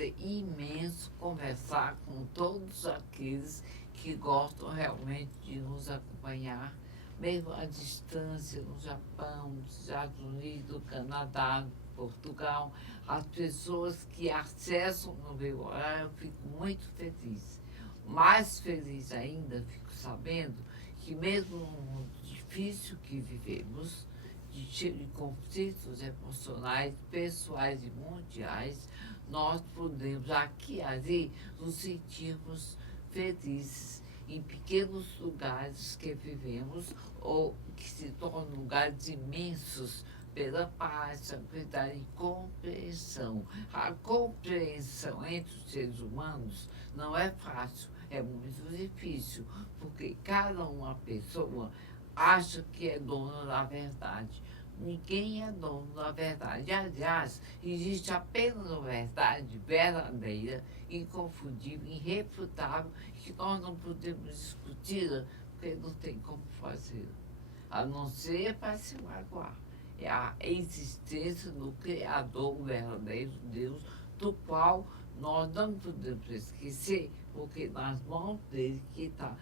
prazer imenso conversar com todos aqueles que gostam realmente de nos acompanhar, mesmo à distância, no Japão, nos Estados Unidos, Canadá, Portugal, as pessoas que acessam no meu horário, eu fico muito feliz. Mais feliz ainda, fico sabendo que mesmo no mundo difícil que vivemos, cheio de conflitos emocionais, pessoais e mundiais, nós podemos aqui e ali nos sentirmos felizes em pequenos lugares que vivemos ou que se tornam lugares imensos pela paz, tranquilidade e compreensão. A compreensão entre os seres humanos não é fácil, é muito difícil, porque cada uma pessoa acha que é dona da verdade. Ninguém é dono da verdade. Aliás, existe apenas uma verdade verdadeira, inconfundível, irrefutável, que nós não podemos discuti-la, porque não tem como fazer. A não ser para se magoar. É a existência do Criador verdadeiro, Deus, do qual nós não podemos esquecer, porque nas mãos dele que está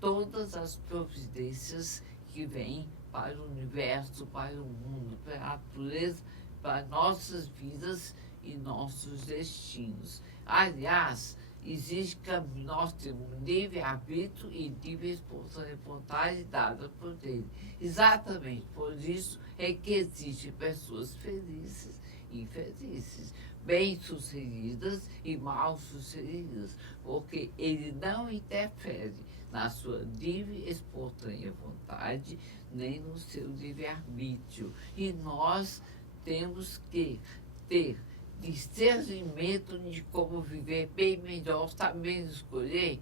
todas as providências que vêm para o universo, para o mundo, para a natureza, para nossas vidas e nossos destinos. Aliás, existe caminho, nós temos livre-arbítrio e livre espontânea vontade dada por ele. Exatamente por isso é que existem pessoas felizes e infelizes, bem-sucedidas e mal-sucedidas, porque ele não interfere na sua livre e espontânea vontade, nem no seu livre-arbítrio. E nós temos que ter discernimento de como viver bem melhor, sabendo escolher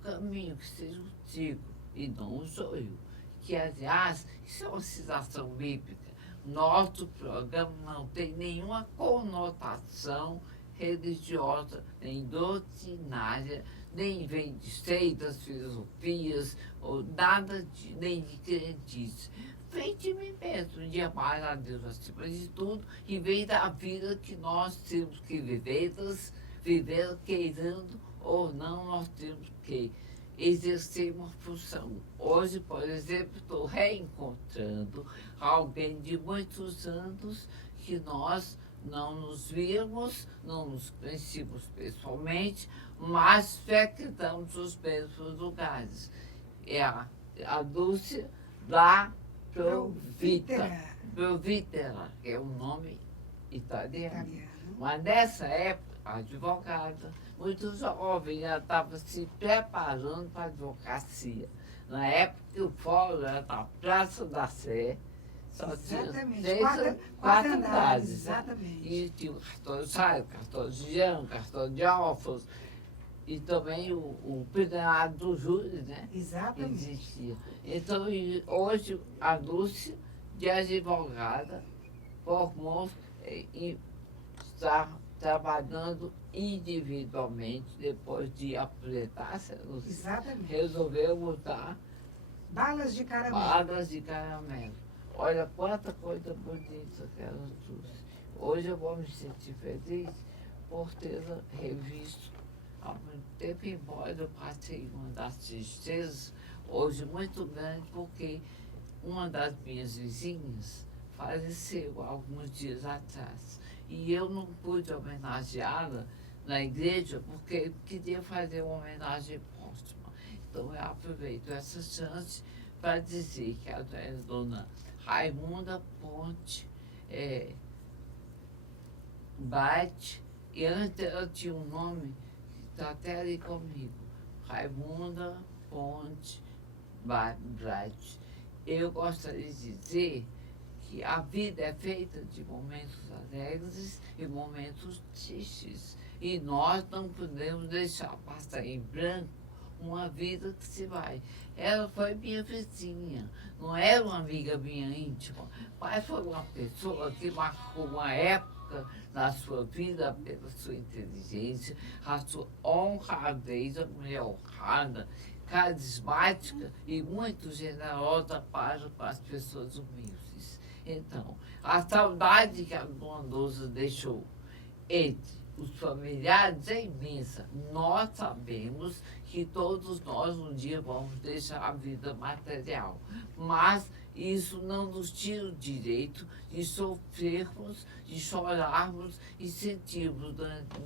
o caminho que seja contigo e não o sou eu. Que, aliás, isso é uma citação bíblica. Nosso programa não tem nenhuma conotação religiosa, nem doutrinária, nem vem de seitas, filosofias, ou nada nem de crendice. Vem de mim mesmo, de amar a Deus acima de tudo, e vem da vida que nós temos que viver, queirando ou não, nós temos que exercer uma função. Hoje, por exemplo, estou reencontrando alguém de muitos anos que nós não nos vimos, não nos conhecíamos pessoalmente, mas frequentamos os mesmos lugares. É a Dulce da Provítera, que é um nome italiano. Mas nessa época, a advogada, muito jovem, ela estava se preparando para a advocacia. Na época, o fórum era na Praça da Sé, só tinha quatro andares. Exatamente. E tinha o cartório Saio, o cartório de Jean, o cartório de Alfos, e também o plenário do júri, né? Exatamente. Existia. Então, hoje, a Lúcia, de advogada, formou e está trabalhando individualmente, depois de aposentar-se, resolveu botar balas de caramelo. Balas de caramelo. Olha quanta coisa bonita que ela trouxe. Hoje eu vou me sentir feliz por tê-la revisto há muito tempo, embora eu passei uma das tristezas, hoje muito grande, porque uma das minhas vizinhas faleceu há alguns dias atrás. E eu não pude homenageá-la na igreja porque queria fazer uma homenagem póstuma. Então eu aproveito essa chance para dizer que a dona Raimunda Ponte Bate, e antes ela tinha um nome que está até ali comigo, Raimunda Ponte Bate. Eu gostaria de dizer que a vida é feita de momentos alegres e momentos tristes. E nós não podemos deixar passar em branco uma vida que se vai. Ela foi minha vizinha, não era uma amiga minha íntima, mas foi uma pessoa que marcou uma época na sua vida pela sua inteligência, a sua honradez, a mulher honrada, carismática e muito generosa para com as pessoas humildes. Então, a saudade que a dona Douza deixou entre os familiares é imensa. Nós sabemos que todos nós um dia vamos deixar a vida material, mas isso não nos tira o direito de sofrermos, de chorarmos e sentirmos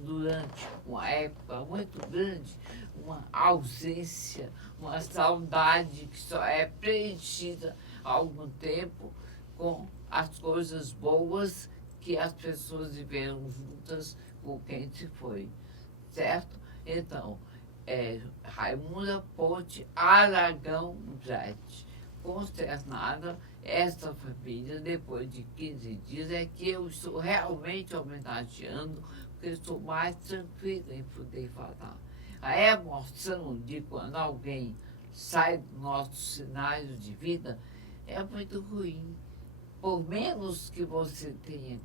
durante uma época muito grande uma ausência, uma saudade que só é preenchida há algum tempo com as coisas boas que as pessoas viveram juntas com quem se foi, certo? Então, Raimunda Ponte Aragão Brett. Consternada, essa família, depois de 15 dias, é que eu estou realmente homenageando, porque estou mais tranquila em poder falar. A emoção de quando alguém sai do nosso cenário de vida é muito ruim. Por menos que você tenha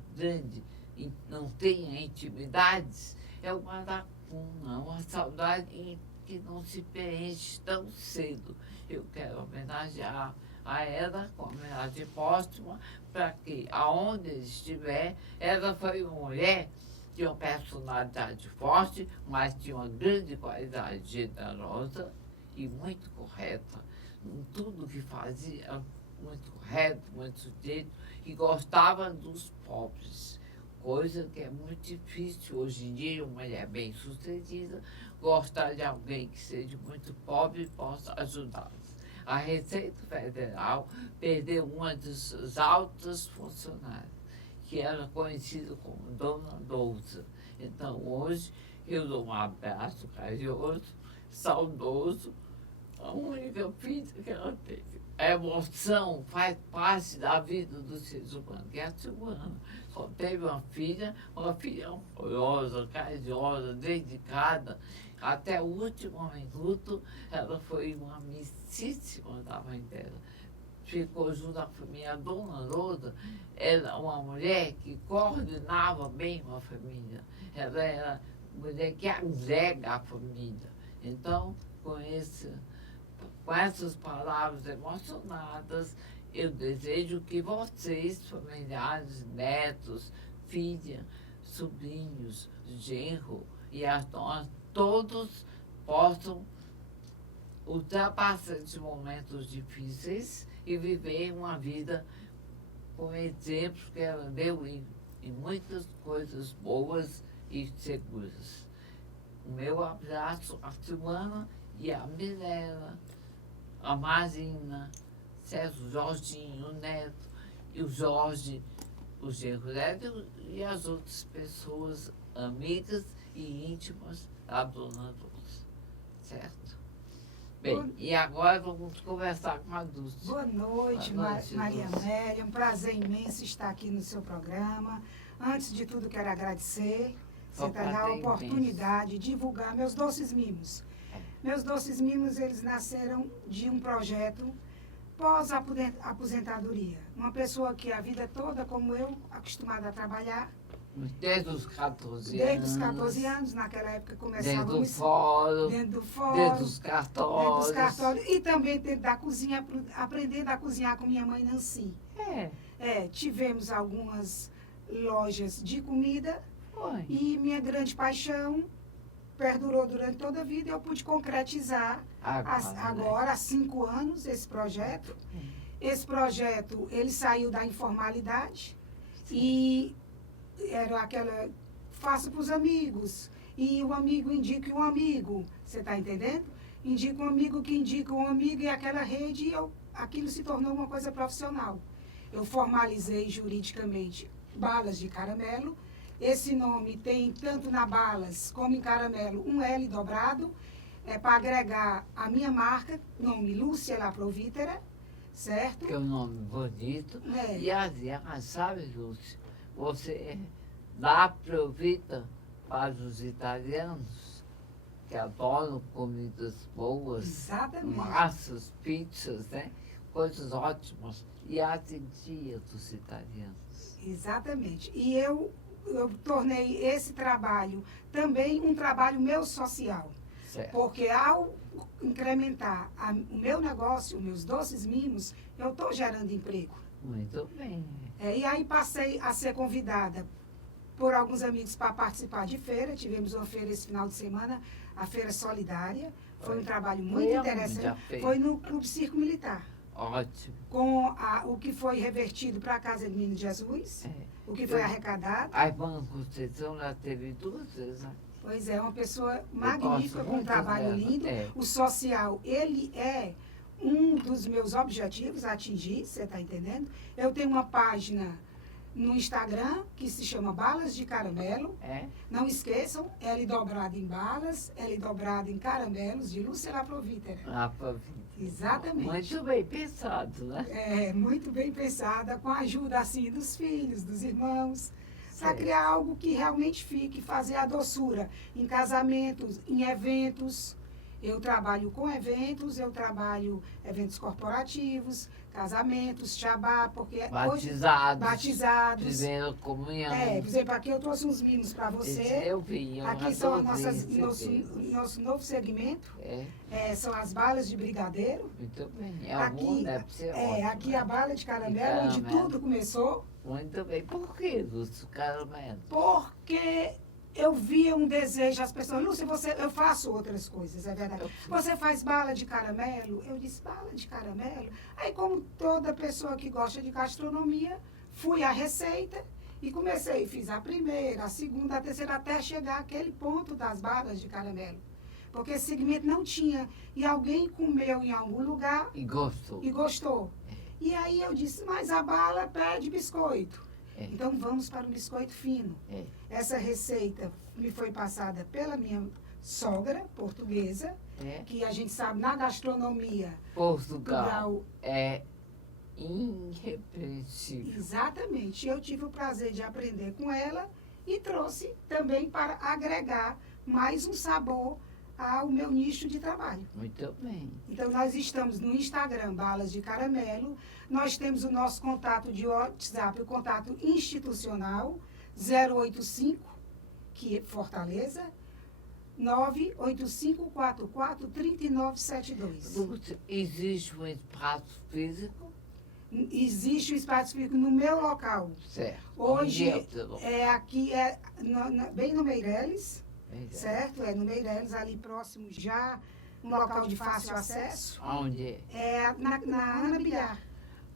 não tenha intimidades, é uma lacuna, uma saudade que não se preenche tão cedo. Eu quero homenagear a ela com homenagem póstuma, para que, aonde estiver, ela foi uma mulher de uma personalidade forte, mas tinha uma grande qualidade generosa e muito correta. Em tudo que fazia, muito correto, muito sujeito, e gostava dos pobres, coisa que é muito difícil hoje em dia, uma mulher bem-sucedida, gostar de alguém que seja muito pobre e possa ajudá-los. A Receita Federal perdeu uma de suas altas funcionárias, que era conhecida como Dona Douza. Então, hoje, eu dou um abraço carinhoso, saudoso, a única filha que ela teve. A emoção faz parte da vida dos seres humanos, que é a Silvana. Só teve uma filha amorosa, carinhosa, dedicada. Até o último minuto, ela foi uma amicíssima da mãe dela. Ficou junto à família. A Dona Rosa era uma mulher que coordenava bem uma família. Ela era uma mulher que agrega a família. Então, com essas palavras emocionadas, eu desejo que vocês, familiares, netos, filha, sobrinhos, genro e as nós, todos possam ultrapassar esses momentos difíceis e viver uma vida com exemplos que ela deu em muitas coisas boas e seguras. O meu abraço à Silvana e à Mirella, a Marina, César, Jorginho, o Neto, e o Jorge, o genro Neto e as outras pessoas amigas e íntimas da Dona Dulce, certo? Bem, e agora vamos conversar com a Dulce. Boa noite, Maria Amélia. Um prazer imenso estar aqui no seu programa. Antes de tudo, quero agradecer você ter dado a oportunidade de divulgar meus doces mimos. Meus doces mimos, eles nasceram de um projeto pós-aposentadoria. Uma pessoa que a vida toda, como eu, acostumada a trabalhar. Desde os 14 anos. Desde os 14 anos, naquela época começava dentro do fórum, dentro dos cartórios. E também dentro da cozinha, aprendendo a cozinhar com minha mãe Nancy. Tivemos algumas lojas de comida. Oi. E minha grande paixão perdurou durante toda a vida e eu pude concretizar agora, há 5 anos, esse projeto. Esse projeto, ele saiu da informalidade. Sim. E era aquela, faço para os amigos, e o amigo indica um amigo, você está entendendo? Indica um amigo que indica um amigo, e aquela rede, aquilo se tornou uma coisa profissional. Eu formalizei juridicamente Balas de Caramelo. Esse nome tem, tanto na Balas como em Caramelo, um L dobrado, para agregar a minha marca, nome Lúcia La Provítera, certo? Que é um nome bonito. E aliás, sabe, Lúcia, você dá provita para os italianos, que adoram comidas boas. Exatamente. Massas, pizzas, né? Coisas ótimas. E atendia dos italianos. Exatamente. E eu tornei esse trabalho também um trabalho meu social. Certo. Porque ao incrementar o meu negócio, meus doces mimos, eu estou gerando emprego. Muito bem. E aí passei a ser convidada por alguns amigos para participar de feira. Tivemos uma feira esse final de semana, a Feira Solidária. Foi um trabalho muito interessante. Foi no Clube Circo Militar. Ótimo. Com o que foi revertido para a Casa do Menino Jesus, o que foi arrecadado. A irmã Conceição já teve 2 vezes, né? Pois é, uma pessoa magnífica, com um trabalho lindo. O social, ele é um dos meus objetivos a atingir, você está entendendo? Eu tenho uma página no Instagram que se chama Balas de Caramelo. Não esqueçam, L dobrado em balas, L dobrado em caramelos, de Lúcia Laprovítera. Exatamente. Muito bem pensado, né? Muito bem pensada, com a ajuda assim dos filhos, dos irmãos, para criar algo que realmente fique, fazer a doçura em casamentos, em eventos. Eu trabalho com eventos, eu trabalho eventos corporativos, casamentos, shabá, porque batizados. Primeira comunhão. Por exemplo, aqui eu trouxe uns mimos para você. Eu vi. Aqui são nosso novo segmento. São as balas de brigadeiro. Muito bem. Aqui a bala de caramelo, onde tudo começou. Muito bem. Por que, Lúcio, caramelo? Porque eu via um desejo, as pessoas, Lúcia, eu faço outras coisas, é verdade. Você faz bala de caramelo? Eu disse, bala de caramelo? Aí, como toda pessoa que gosta de gastronomia, fui à receita e comecei, fiz a primeira, a segunda, a terceira, até chegar àquele ponto das balas de caramelo. Porque esse segmento não tinha. E alguém comeu em algum lugar. E gostou. E aí eu disse, mas a bala pede biscoito. Então, vamos para o biscoito fino. Essa receita me foi passada pela minha sogra portuguesa, que a gente sabe, na gastronomia... Portugal é irrepreensível. Exatamente. Eu tive o prazer de aprender com ela e trouxe também para agregar mais um sabor ao meu nicho de trabalho. Muito bem. Então, nós estamos no Instagram, Balas de Caramelo. Nós temos o nosso contato de WhatsApp, o contato institucional, 085, que é Fortaleza, 985443972. Existe um espaço físico? Existe um espaço físico no meu local. Certo. Hoje, aqui, bem no Meireles. Certo? No Meireles, ali próximo já, um local de fácil acesso. Onde? Na Ana Bilhar.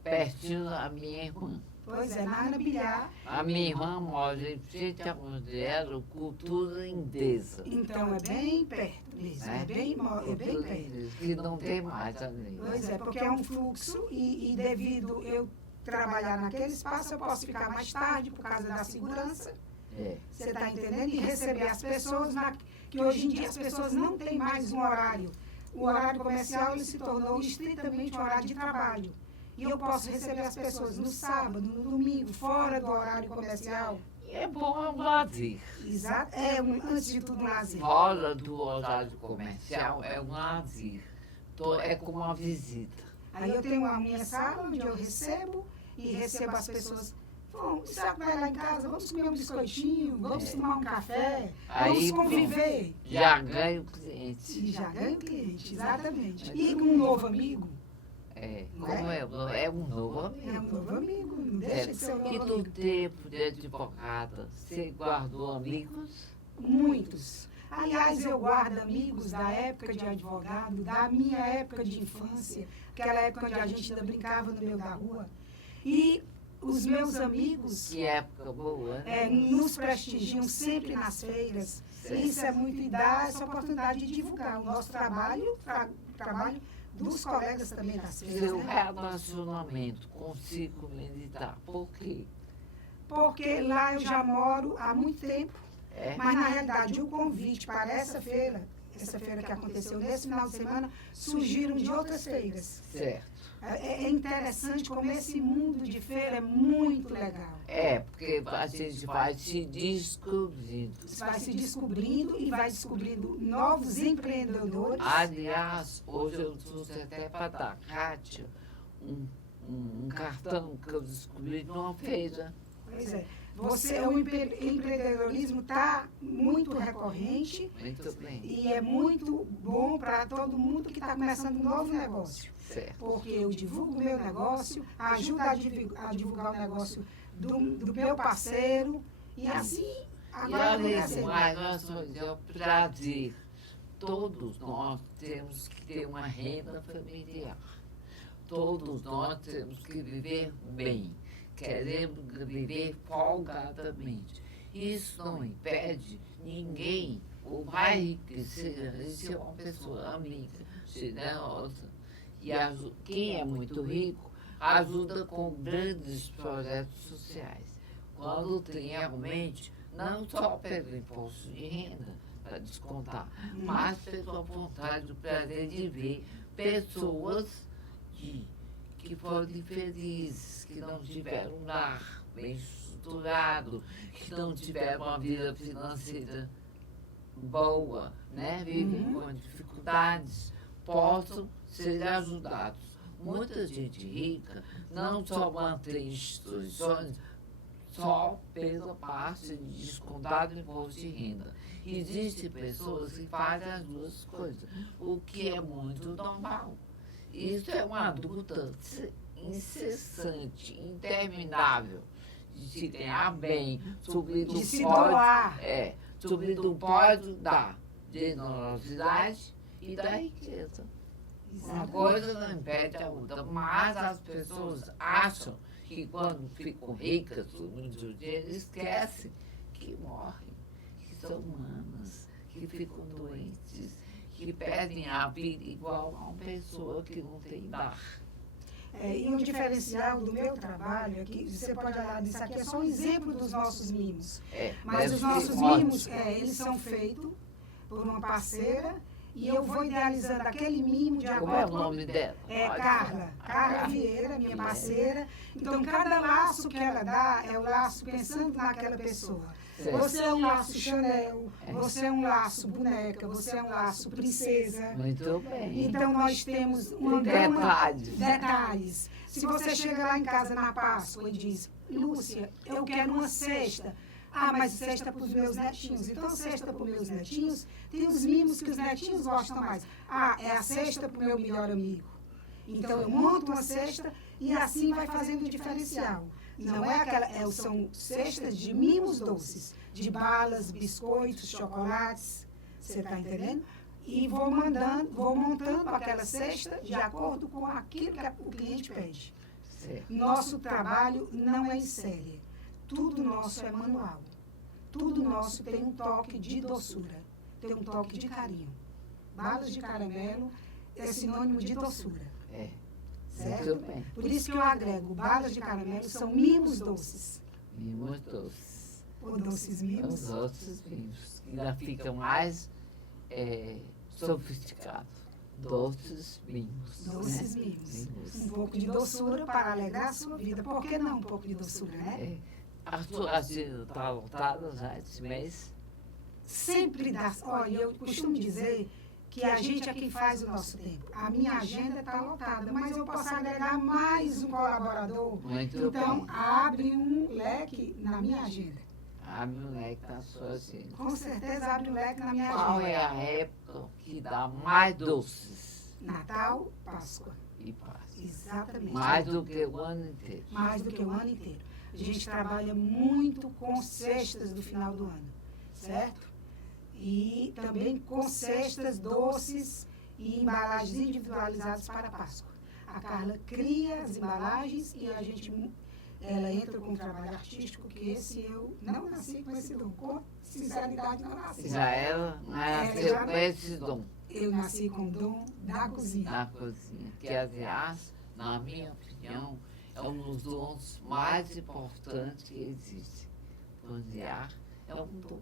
Pertinho da minha irmã. Pois é, na Ana Bilhar. A minha irmã mora em frente a onde era Cultura Indesa. Então é bem perto mesmo, é bem perto. Que não tem mais ali. Pois é, porque é um fluxo e devido eu trabalhar naquele espaço, eu posso ficar mais tarde por causa da segurança. Você está entendendo? E receber as pessoas, que hoje em dia as pessoas não têm mais um horário. O horário comercial ele se tornou estritamente um horário de trabalho. E eu posso receber as pessoas no sábado, no domingo, fora do horário comercial. É bom, é um lazer. Exato. Antes de tudo, um lazer. Fora do horário comercial é um lazer. É como uma visita. Aí eu tenho a minha sala onde eu recebo e recebo as pessoas. Bom, será que vai lá em casa? Vamos comer um biscoitinho, vamos tomar um café, vamos conviver. Já ganha o cliente. E já ganha o cliente, exatamente. E um novo amigo. É um novo amigo. É um novo amigo, não deixa de ser um novo amigo. E do tempo de advogada, você guardou amigos? Muitos. Aliás, eu guardo amigos da época de advogado, da minha época de infância, aquela época onde a gente ainda brincava no meio da rua. E os meus amigos... Que época boa, né? Nos prestigiam sempre nas feiras. Isso é muito, e dá essa oportunidade de divulgar o nosso trabalho, trabalho dos colegas também nas feiras. Seu relacionamento com o Circo Militar, por quê? Porque lá eu já moro há muito tempo, mas na realidade o convite para essa feira que aconteceu nesse final de semana, surgiram de outras feiras. Certo. É interessante como esse mundo de feira é muito legal. Porque a gente vai se descobrindo. Vai se descobrindo e vai descobrindo novos empreendedores. Aliás, hoje eu trouxe até para dar Kátia um cartão que eu descobri numa feira. Pois é. O empreendedorismo está muito recorrente. Muito bem. E é muito bom para todo mundo que está começando um novo negócio. Certo. Porque eu divulgo o meu negócio, ajudo a divulgar o negócio do meu parceiro E assim, E agora além do mais, nós somos o prazer. Todos nós temos que ter uma renda familiar. Todos nós temos que viver bem. Queremos viver folgadamente. Isso não impede ninguém, o mais rico que seja, de ser uma pessoa amiga, generosa. E quem é muito rico ajuda com grandes projetos sociais. Quando tem realmente, não só pelo imposto de renda, para descontar, mas pela vontade, o prazer de ver pessoas que foram infelizes, que não tiveram um lar bem estruturado, que não tiveram uma vida financeira boa, né? Vivem com dificuldades, possam ser ajudados. Muita gente rica não só mantém instituições só pela parte de descontado do imposto de renda. Existem pessoas que fazem as duas coisas, o que é muito normal. Isso é uma luta incessante, interminável, de se ganhar bem, subir do pódio, subir do pódio da generosidade e da riqueza. Uma coisa não impede a outra, mas as pessoas acham que quando ficam ricas, por muito dinheiro, esquecem que morrem, que são humanas, que ficam doentes, que perdem a vida igual a uma pessoa que não tem lar. E um diferencial do meu trabalho é que você pode olhar disso aqui, é só um exemplo dos nossos mimos. Mas os nossos mimos, eles são feitos por uma parceira e eu vou idealizando aquele mimo de acordo com... Como é o nome dela? Carla Vieira, minha parceira. Então, cada laço que ela dá é o laço pensando naquela pessoa. Você é um laço Chanel, você é um laço boneca, você é um laço princesa. Muito bem. Então, nós temos uma detalhes. Se você chega lá em casa na Páscoa e diz, Lúcia, eu quero uma cesta. Ah, mas cesta para os meus netinhos. Então, cesta para os meus netinhos, tem os mimos que os netinhos gostam mais. Ah, é a cesta para o meu melhor amigo. Então, eu monto uma cesta e assim vai fazendo o diferencial. Não é aquela, são cestas de mimos doces, de balas, biscoitos, chocolates, você está entendendo? E vou montando aquela cesta de acordo com aquilo que o cliente pede. Nosso trabalho não é em série. Tudo nosso é manual. Tudo nosso tem um toque de doçura, tem um toque de carinho. Balas de caramelo é sinônimo de doçura. Certo? Por isso que eu agrego, balas de caramelo são mimos doces. Mimos doces. Ou doces mimos. Os doces mimos, que ainda ficam mais sofisticados. Doces mimos. Doces mimos. Um pouco de doçura para alegrar a sua vida. Por que não um pouco de doçura, né? A sua agenda está lotada já esse mês? Sempre dá. Olha, eu costumo dizer que a gente é quem faz o nosso tempo. A minha agenda está lotada, mas eu posso agregar mais um colaborador. Muito então, bem. Abre um leque na minha agenda. Abre um leque na sua agenda. Com certeza abre um leque na minha Qual agenda. é a época que dá mais doces? Natal, Páscoa. E Páscoa. Exatamente. Mais do que o ano inteiro. Mais do que o ano inteiro. A gente trabalha muito com cestas do final do ano, certo? E também com cestas doces e embalagens individualizadas para a Páscoa. A Carla cria as embalagens e ela entra com um trabalho artístico que eu não nasci com esse dom. Com sinceridade, não nasci. Já ela nasceu com esse dom. Eu nasci com o dom da cozinha. Da cozinha, que aliás, na minha opinião, é um dos dons mais importantes que existe. Cozinhar é um dom.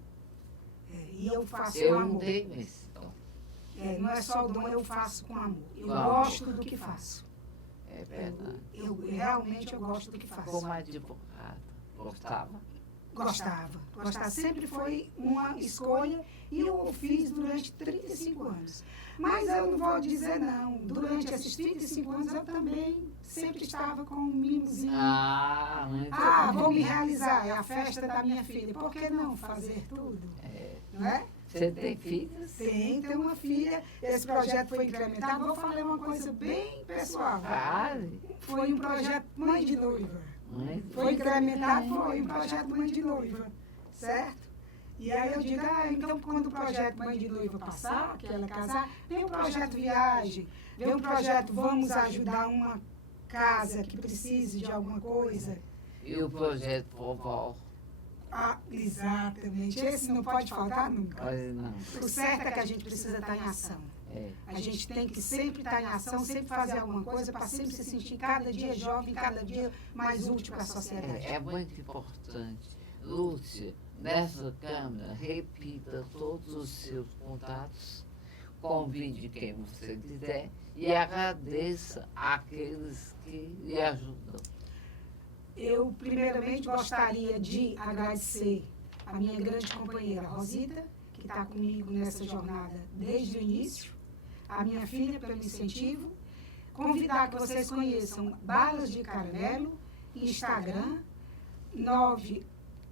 E eu faço com amor. Eu não tenho esse dom. Não é só o dom, eu faço com amor. Eu gosto do que faço. É verdade. Realmente eu gosto do que faço. Como advogada, gostava? Gostava. Sempre foi uma escolha e eu o fiz durante 35 anos. Mas eu não vou dizer não. Durante esses 35 anos eu também sempre estava com um mimozinho. Vou me realizar, é a festa da minha filha. Por que não fazer tudo? Não é? Você tem filhas? Tenho uma filha. Esse projeto foi incrementado. Vou falar uma coisa bem pessoal. Foi um projeto mãe de noiva. Foi incrementado, foi um projeto mãe de noiva. certo? E aí eu digo, então quando o projeto Mãe de Noiva passar, que ela casar, vem um projeto viagem, vem um projeto vamos ajudar uma casa que precise de alguma coisa. E o projeto Vovó. Exatamente. Esse não pode faltar nunca. Não. O certo é que a gente precisa estar em ação. A gente tem que sempre estar em ação, sempre fazer alguma coisa para sempre se sentir cada dia jovem, cada dia mais útil para a sociedade. É muito importante. Lúcia, nessa Câmara, repita todos os seus contatos, convide quem você quiser e agradeça àqueles que lhe ajudam. Eu, primeiramente, gostaria de agradecer a minha grande companheira Rosita, que está comigo nessa jornada desde o início, a minha filha pelo incentivo, convidar que vocês conheçam Balas de Caramelo, Instagram,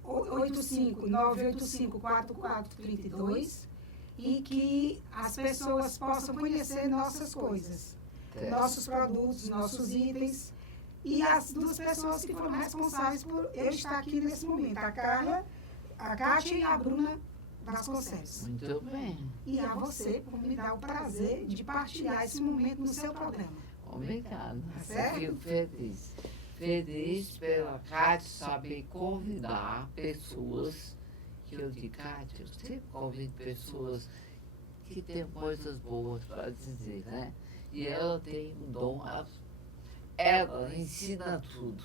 985-985-4432, e que as pessoas possam conhecer nossas coisas, nossos produtos, nossos itens, e as duas pessoas que foram responsáveis por eu estar aqui nesse momento, a Carla, a Kátia e a Bruna Vasconcelos. Muito bem. E a você por me dar o prazer de partilhar esse momento no seu programa. Obrigada. Certo? Fico feliz. Feliz pela Kátia saber convidar pessoas, que eu digo, Kátia, eu sempre convido pessoas que têm coisas boas para dizer, né? E ela tem um dom, ela ensina tudo,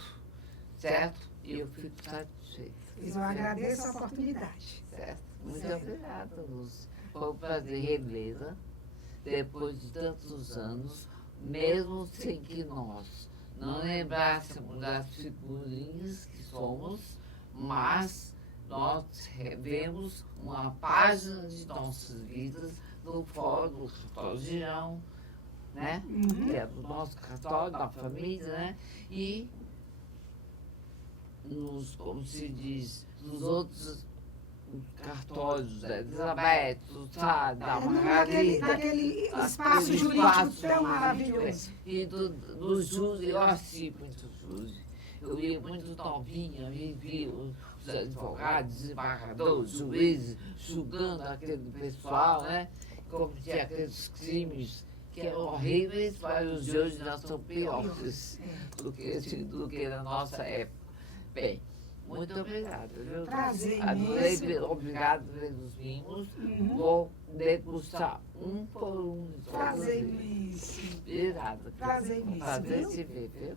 certo? E eu fico satisfeita. Eu agradeço a oportunidade. Certo? Muito obrigada, Lúcia. Foi um prazer revê-la depois de tantos anos, mesmo sem que nós não lembrássemos das figurinhas que somos, mas nós revemos uma página de nossas vidas no Fórum do Cartório Girão, né? Que é do nosso cartório, da família, né? E nos, como se diz, nos outros cartórios, da Elizabeth, do Sá, da Margarida. Naquele espaço jurídico tão maravilhoso. E do júri, eu assisti muito júri. Eu ia muito novinha, vi os advogados, desembargadores, juízes, julgando aquele pessoal, né? Como tinha aqueles crimes que eram horríveis, mas os de hoje já são piores do que na nossa época. Bem, muito obrigada, viu? Prazer imenso. Obrigado pelos vinhos. Vou degustar um por um. Prazer imenso. Obrigada. Prazer imenso. Prazer te ver, viu?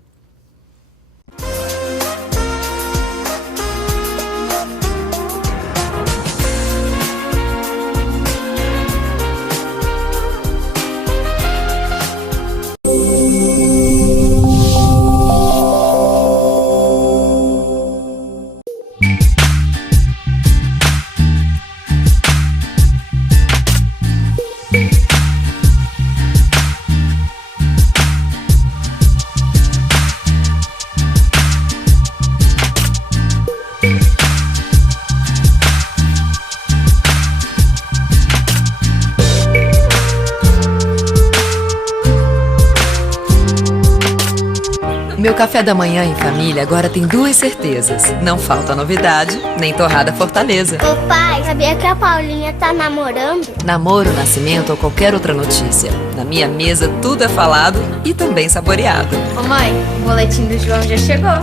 Meu café da manhã em família agora tem duas certezas. Não falta novidade, nem torrada Fortaleza. Ô pai, sabia que a Paulinha tá namorando? Namoro, nascimento ou qualquer outra notícia. Na minha mesa tudo é falado e também saboreado. Ô mãe, o boletim do João já chegou.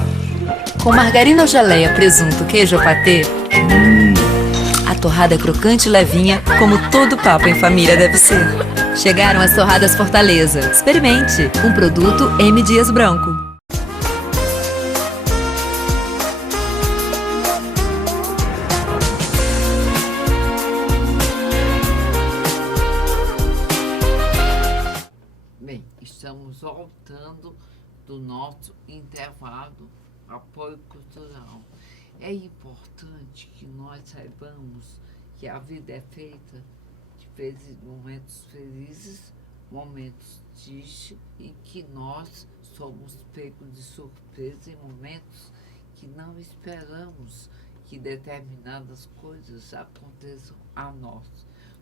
Com margarina ou geleia, presunto, queijo ou patê, a torrada é crocante e levinha, como todo papo em família deve ser. Chegaram as torradas Fortaleza. Experimente! Um produto M. Dias Branco. Bem, estamos voltando do nosso intervalo apoio cultural. É importante que nós saibamos que a vida é feita de momentos felizes, momentos tristes, e que nós somos pegos de surpresa em momentos que não esperamos que determinadas coisas aconteçam a nós.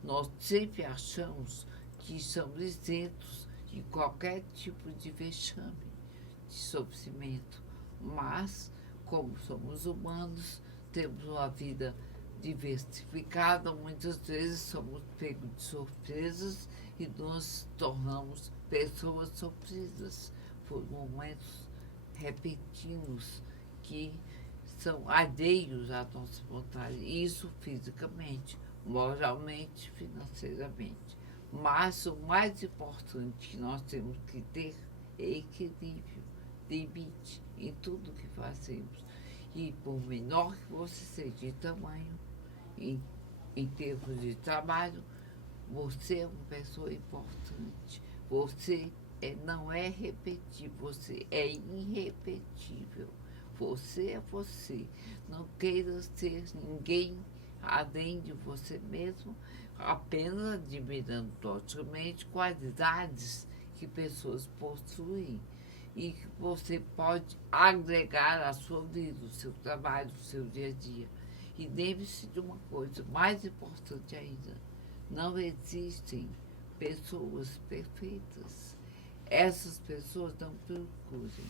Nós sempre achamos que estamos isentos de qualquer tipo de vexame, de sofrimento, mas, como somos humanos, temos uma vida diversificada, muitas vezes somos pegos de surpresas e nos tornamos pessoas sofridas por momentos repentinos que são alheios à nossa vontade, isso fisicamente, moralmente, financeiramente. Mas o mais importante que nós temos que ter é equilíbrio, limite em tudo que fazemos. E por menor que você seja de tamanho, em termos de trabalho, você é uma pessoa importante. Você não é repetível, você é irrepetível. Você é você. Não queira ser ninguém além de você mesmo, apenas admirando totalmente qualidades que pessoas possuem e que você pode agregar à sua vida, ao seu trabalho, ao seu dia a dia. E lembre-se de uma coisa mais importante ainda: não existem pessoas perfeitas. Essas pessoas não procurem,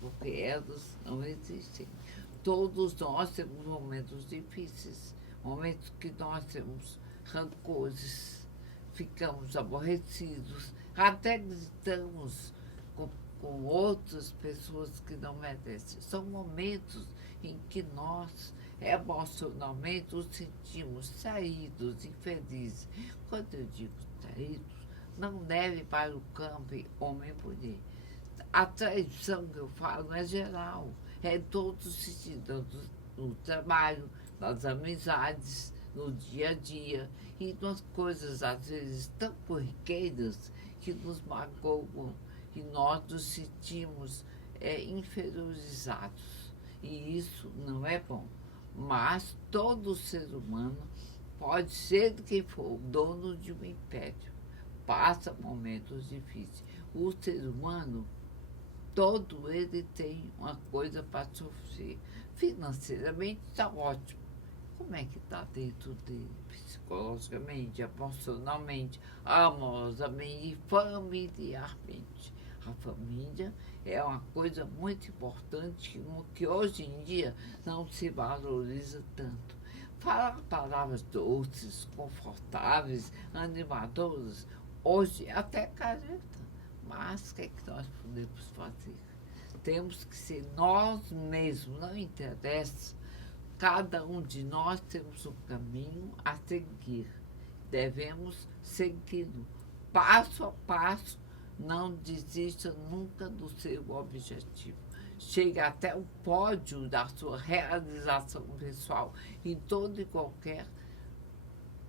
porque elas não existem. Todos nós temos momentos difíceis, momentos que nós temos rancores, ficamos aborrecidos, até gritamos com outras pessoas que não merecem. São momentos em que nós emocionalmente nos sentimos saídos, infelizes. Quando eu digo saídos, não leve para o campo homem e mulher. A traição que eu falo é geral, é em todos os sentidos, no trabalho, nas amizades, no dia a dia, e nas coisas, às vezes, tão corriqueiras que nos magoam e nós nos sentimos inferiorizados. E isso não é bom. Mas todo ser humano pode ser quem for o dono de um império. Passa momentos difíceis. O ser humano, todo ele tem uma coisa para sofrer. Financeiramente está ótimo. Como é que está dentro dele? Psicologicamente, emocionalmente, amorosamente e familiarmente. A família é uma coisa muito importante que hoje em dia não se valoriza tanto. Falar palavras doces, confortáveis, animadoras, hoje até careta. Mas o que é que nós podemos fazer? Temos que ser nós mesmos, não interessa. Cada um de nós temos um caminho a seguir. Devemos segui-lo passo a passo. Não desista nunca do seu objetivo. Chegue até o pódio da sua realização pessoal em todo e qualquer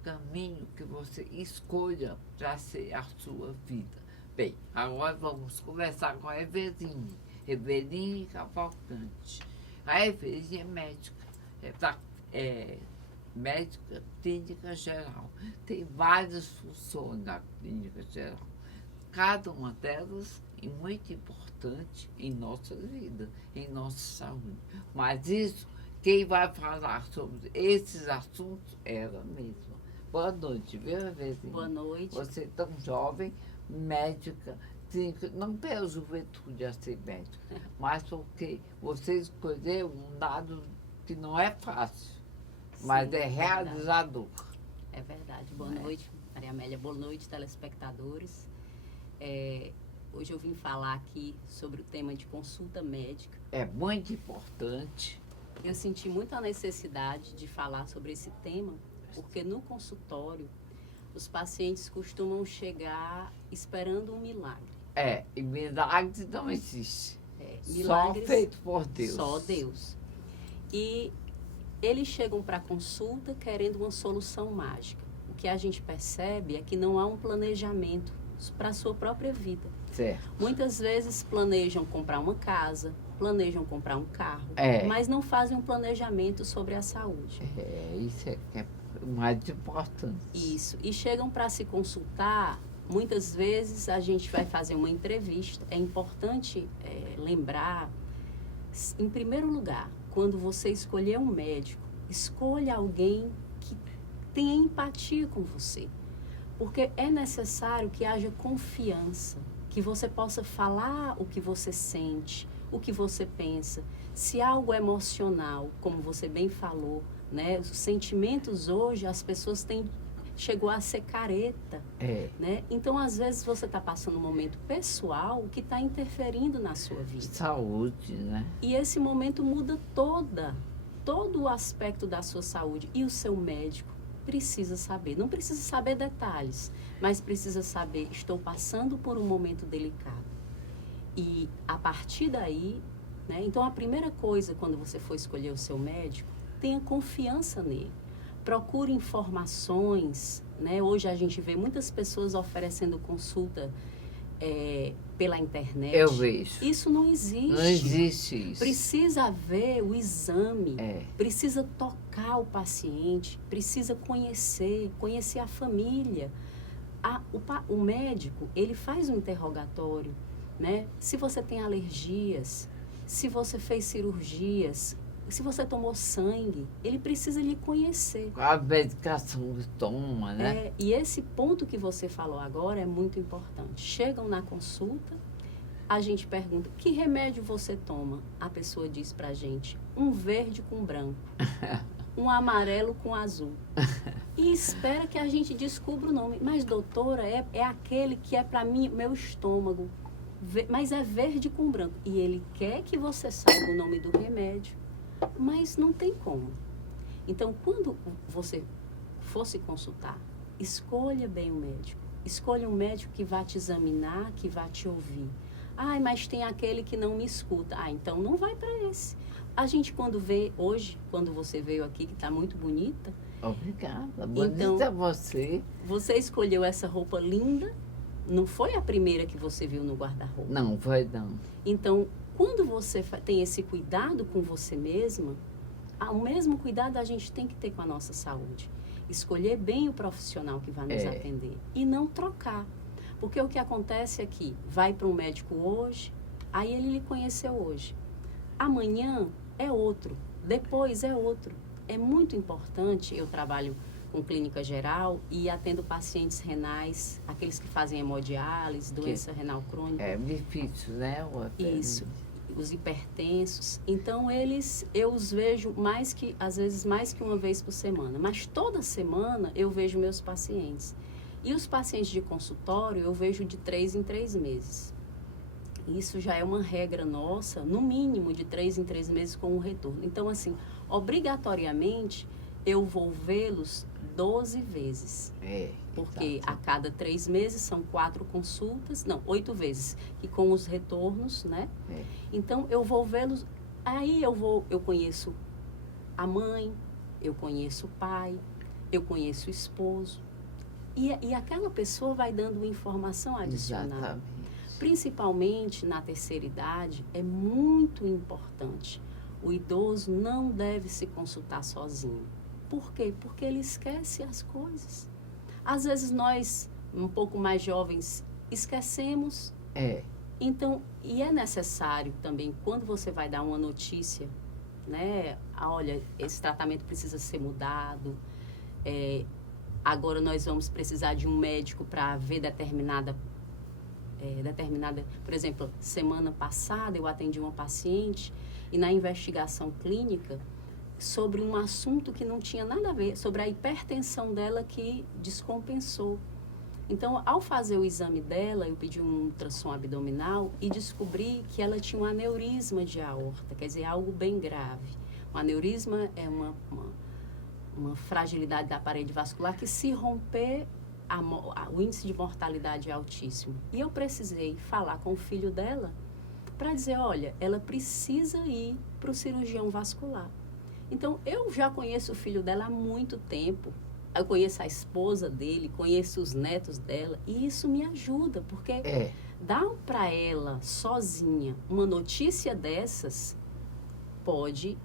caminho que você escolha para ser a sua vida. Bem, agora vamos conversar com a Eveline. Eveline Cavalcante. A Eveline é médica. É médica clínica geral. Tem várias funções na clínica geral. Cada uma delas é muito importante em nossa vida, em nossa saúde. Mas isso, quem vai falar sobre esses assuntos é ela mesma. Boa noite, viu, Eveline? Boa noite. Você é tão jovem, médica, não pela juventude a ser médica, mas porque você escolheu um dado que não é fácil, mas é realizador. É verdade. Boa noite, Maria Amélia. Boa noite, telespectadores. Hoje eu vim falar aqui sobre o tema de consulta médica. É muito importante. Eu senti muita necessidade de falar sobre esse tema, porque no consultório os pacientes costumam chegar esperando um milagre. E milagre não existe. Milagres, só feito por Deus. Só Deus. E eles chegam para a consulta querendo uma solução mágica. O que a gente percebe é que não há um planejamento para a sua própria vida. Certo. Muitas vezes planejam comprar uma casa, planejam comprar um carro, mas não fazem um planejamento sobre a saúde. Isso é o mais importante. Isso. E chegam para se consultar, muitas vezes a gente vai fazer uma entrevista. É importante lembrar, em primeiro lugar, quando você escolher um médico, escolha alguém que tenha empatia com você. Porque é necessário que haja confiança, que você possa falar o que você sente, o que você pensa. Se algo é emocional, como você bem falou, né? Os sentimentos hoje, as pessoas chegou a ser careta, né? Então, às vezes, você está passando um momento pessoal que está interferindo na sua vida. Saúde, né? E esse momento muda todo o aspecto da sua saúde. E o seu médico precisa saber. Não precisa saber detalhes, mas precisa saber, estou passando por um momento delicado. E, a partir daí, né? Então, a primeira coisa, quando você for escolher o seu médico, tenha confiança nele. Procure informações, né? Hoje a gente vê muitas pessoas oferecendo consulta pela internet. Eu vejo. Isso não existe. Não existe isso. Precisa haver o exame, precisa tocar o paciente, precisa conhecer a família. O médico, ele faz um interrogatório, né? Se você tem alergias, se você fez cirurgias, se você tomou sangue, ele precisa lhe conhecer. A medicação que toma, né? E esse ponto que você falou agora é muito importante. Chegam na consulta, a gente pergunta, que remédio você toma? A pessoa diz pra gente, um verde com branco, um amarelo com azul. E espera que a gente descubra o nome. Mas, doutora, é aquele que é para mim, meu estômago. Mas é verde com branco. E ele quer que você saiba o nome do remédio. Mas não tem como. Então, quando você for se consultar, escolha bem o médico. Escolha um médico que vai te examinar, que vai te ouvir. Ah, mas tem aquele que não me escuta. Ah, então não vai para esse. A gente, quando vê hoje, quando você veio aqui, que está muito bonita. Obrigada. Bonita então, você. Você escolheu essa roupa linda. Não foi a primeira que você viu no guarda-roupa. Não, foi não. Então, quando você tem esse cuidado com você mesma, o mesmo cuidado a gente tem que ter com a nossa saúde. Escolher bem o profissional que vai nos atender e não trocar. Porque o que acontece é que vai para um médico hoje, aí ele lhe conheceu hoje. Amanhã é outro, depois é outro. É muito importante, eu trabalho com clínica geral e atendo pacientes renais, aqueles que fazem hemodiálise, doença renal crônica. É difícil, né? Isso, os hipertensos. Então, eu os vejo às vezes mais que uma vez por semana. Mas toda semana eu vejo meus pacientes. E os pacientes de consultório eu vejo de 3 em 3 meses. Isso já é uma regra nossa, no mínimo de 3 em 3 meses com um retorno. Então, assim, obrigatoriamente eu vou vê-los 12 vezes. Porque a cada 3 meses são 4 consultas, 8 vezes, que com os retornos, né? Então, eu vou vê-los, aí eu conheço a mãe, eu conheço o pai, eu conheço o esposo. E aquela pessoa vai dando informação adicional. Exatamente. Principalmente na terceira idade, é muito importante. O idoso não deve se consultar sozinho. Por quê? Porque ele esquece as coisas. Às vezes nós, um pouco mais jovens, esquecemos. Então, e é necessário também, quando você vai dar uma notícia, né? Olha, esse tratamento precisa ser mudado. Agora nós vamos precisar de um médico para ver determinada... Por exemplo, semana passada eu atendi uma paciente e na investigação clínica sobre um assunto que não tinha nada a ver, sobre a hipertensão dela que descompensou. Então, ao fazer o exame dela, eu pedi um ultrassom abdominal e descobri que ela tinha um aneurisma de aorta, quer dizer, algo bem grave. Um aneurisma é uma fragilidade da parede vascular que, se romper, o índice de mortalidade é altíssimo. E eu precisei falar com o filho dela para dizer, olha, ela precisa ir para o cirurgião vascular. Então, eu já conheço o filho dela há muito tempo. Eu conheço a esposa dele, conheço os netos dela. E isso me ajuda, porque dar para ela, sozinha, uma notícia dessas pode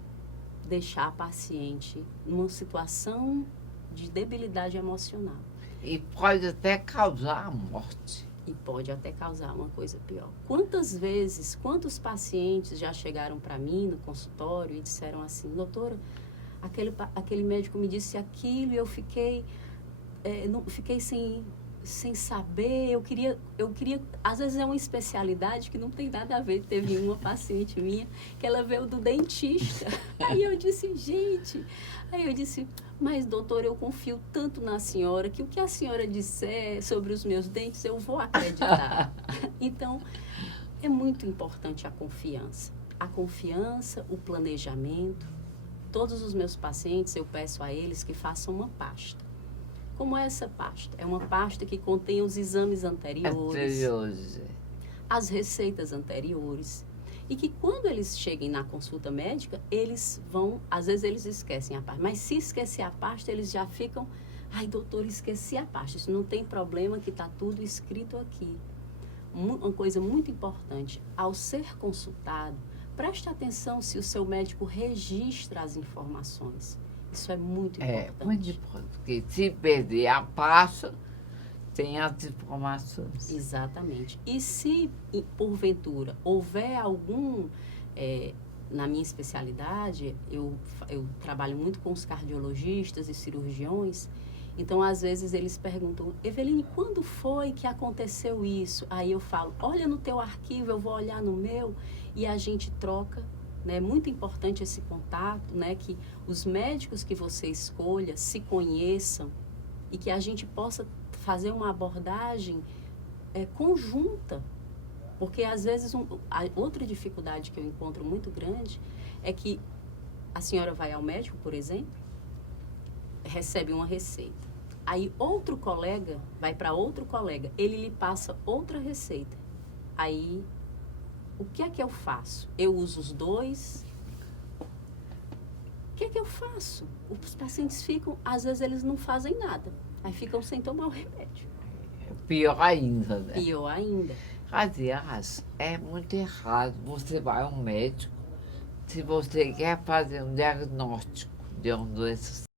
deixar a paciente numa situação de debilidade emocional. E pode até causar a morte. E pode até causar uma coisa pior. Quantos pacientes já chegaram para mim no consultório e disseram assim, doutora, aquele médico me disse aquilo e eu fiquei sem saber, eu queria, às vezes é uma especialidade que não tem nada a ver. Teve uma paciente minha que ela veio do dentista. Aí eu disse, mas doutor, eu confio tanto na senhora que o que a senhora disser sobre os meus dentes eu vou acreditar. Então, é muito importante a confiança. A confiança, o planejamento. Todos os meus pacientes, eu peço a eles que façam uma pasta. Como é essa pasta? É uma pasta que contém os exames anteriores, as receitas anteriores. E que quando eles cheguem na consulta médica, eles vão, às vezes eles esquecem a pasta. Mas se esquecer a pasta, eles já ficam, ai doutor, esqueci a pasta. Isso não tem problema que está tudo escrito aqui. Uma coisa muito importante, ao ser consultado, preste atenção se o seu médico registra as informações. Isso é muito importante. É muito importante, porque se perder a pasta, tem as informações. Exatamente. E se, porventura, houver algum... na minha especialidade, eu trabalho muito com os cardiologistas e cirurgiões, então, às vezes, eles perguntam, Eveline, quando foi que aconteceu isso? Aí eu falo, olha no teu arquivo, eu vou olhar no meu, e a gente troca. É muito importante esse contato, né? Que os médicos que você escolha se conheçam e que a gente possa fazer uma abordagem conjunta. Porque, às vezes, outra dificuldade que eu encontro muito grande é que a senhora vai ao médico, por exemplo, recebe uma receita. Aí outro colega vai para outro colega, ele lhe passa outra receita. Aí, o que é que eu faço? Eu uso os dois? O que é que eu faço? Os pacientes ficam, às vezes eles não fazem nada. Aí ficam sem tomar o remédio. Pior ainda, né? Pior ainda. Aliás, é muito errado. Você vai ao médico, se você quer fazer um diagnóstico de uma doença séria,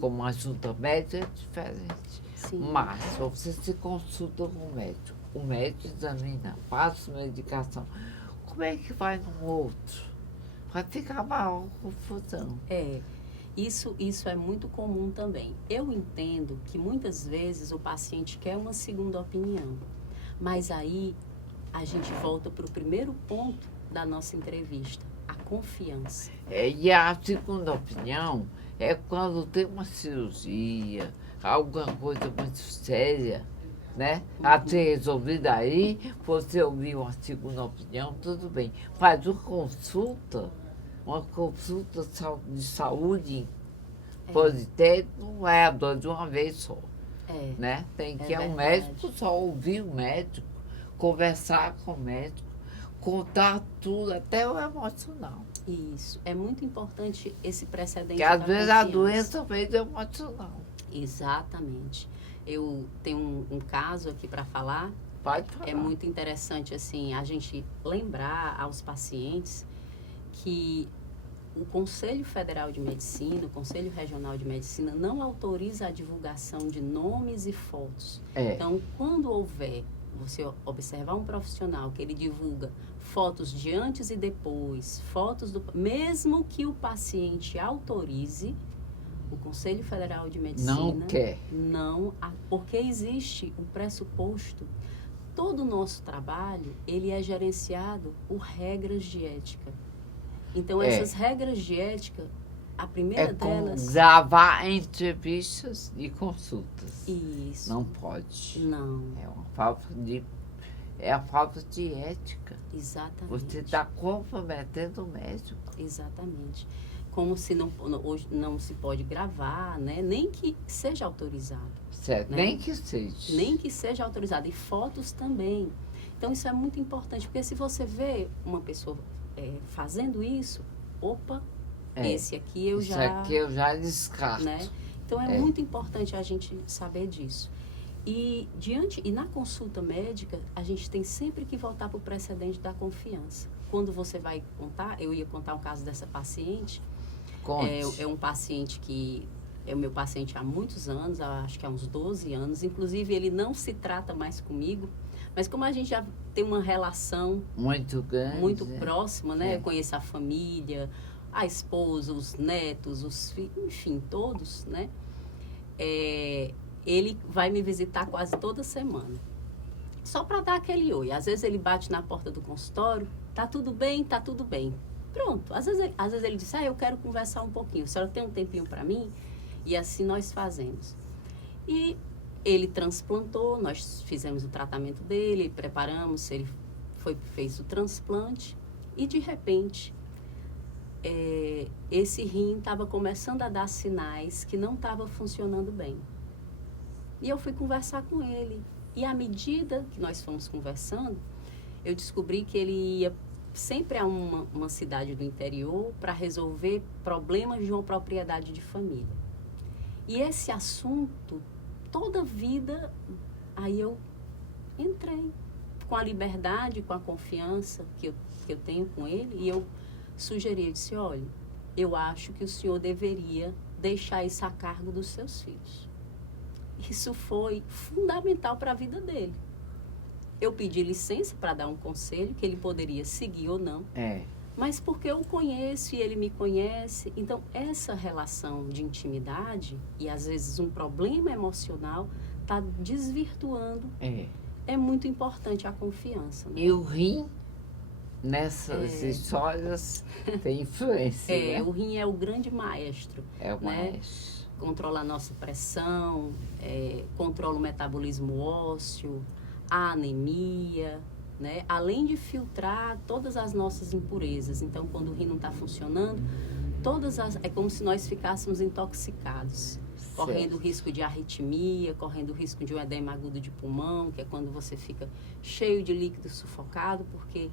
como uma junta médica é diferente. Sim. Mas você se consulta com o médico examina, passa medicação. Como é que vai no outro? Vai ficar maior confusão. Isso é muito comum também. Eu entendo que muitas vezes o paciente quer uma segunda opinião, mas aí a gente volta para o primeiro ponto da nossa entrevista, a confiança. E a segunda opinião é quando tem uma cirurgia, alguma coisa muito séria, né? A ser resolvida aí, você ouviu uma segunda opinião, tudo bem. Mas uma consulta de saúde positiva não é a dor de uma vez só. Né? Tem que ir ao médico, só ouvir o médico, conversar com o médico, contar tudo, até o emocional. Isso. É muito importante esse precedente. Porque às vezes a doença vem do emocional. Exatamente. Eu tenho um caso aqui para falar. Pode falar. É muito interessante assim, a gente lembrar aos pacientes que o Conselho Federal de Medicina, o Conselho Regional de Medicina, não autoriza a divulgação de nomes e fotos. Então, quando houver, você observar um profissional que ele divulga fotos de antes e depois, fotos do... Mesmo que o paciente autorize, o Conselho Federal de Medicina... Não quer. Não, porque existe o pressuposto. Todo o nosso trabalho, ele é gerenciado por regras de ética. Então, essas regras de ética, a primeira delas... gravar entrevistas e consultas. Isso. Não pode. Não. É a falta de ética. Exatamente. Você está comprometendo o médico. Exatamente. Como se hoje não se pode gravar, né? Nem que seja autorizado. Certo, né? Nem que seja. Nem que seja autorizado. E fotos também. Então, isso é muito importante, porque se você vê uma pessoa fazendo isso, esse aqui eu já... Isso aqui eu já descarto. Né? Então, é muito importante a gente saber disso. E na consulta médica, a gente tem sempre que voltar para o precedente da confiança. Quando você vai contar, eu ia contar o caso dessa paciente. É um paciente que é o meu paciente há muitos anos, acho que há uns 12 anos. Inclusive, ele não se trata mais comigo, mas como a gente já tem uma relação muito grande, muito próxima, né? Eu conheço a família, a esposa, os netos, os filhos, enfim, todos, né? ele vai me visitar quase toda semana. Só para dar aquele oi. Às vezes ele bate na porta do consultório, tá tudo bem, tá tudo bem. Pronto. Às vezes ele diz, eu quero conversar um pouquinho. A senhora tem um tempinho para mim? E assim nós fazemos. E ele transplantou, nós fizemos o tratamento dele, preparamos, ele fez o transplante e de repente esse rim estava começando a dar sinais que não estava funcionando bem. E eu fui conversar com ele. E à medida que nós fomos conversando, eu descobri que ele ia sempre a uma cidade do interior para resolver problemas de uma propriedade de família. E esse assunto, toda a vida, aí eu entrei com a liberdade, com a confiança que eu tenho com ele, e eu sugeri, eu disse, olha, eu acho que o senhor deveria deixar isso a cargo dos seus filhos. Isso foi fundamental para a vida dele. Eu pedi licença para dar um conselho, que ele poderia seguir ou não. Mas porque eu o conheço e ele me conhece. Então, essa relação de intimidade e, às vezes, um problema emocional está desvirtuando. É muito importante a confiança. Né? E o rim, nessas histórias, tem influência, né? O rim é o grande maestro. É o né? maestro. Controla a nossa pressão, controla o metabolismo ósseo, a anemia, né? Além de filtrar todas as nossas impurezas. Então, quando o rim não está funcionando, é como se nós ficássemos intoxicados, correndo risco de arritmia, correndo risco de um edema agudo de pulmão, que é quando você fica cheio de líquido sufocado, porque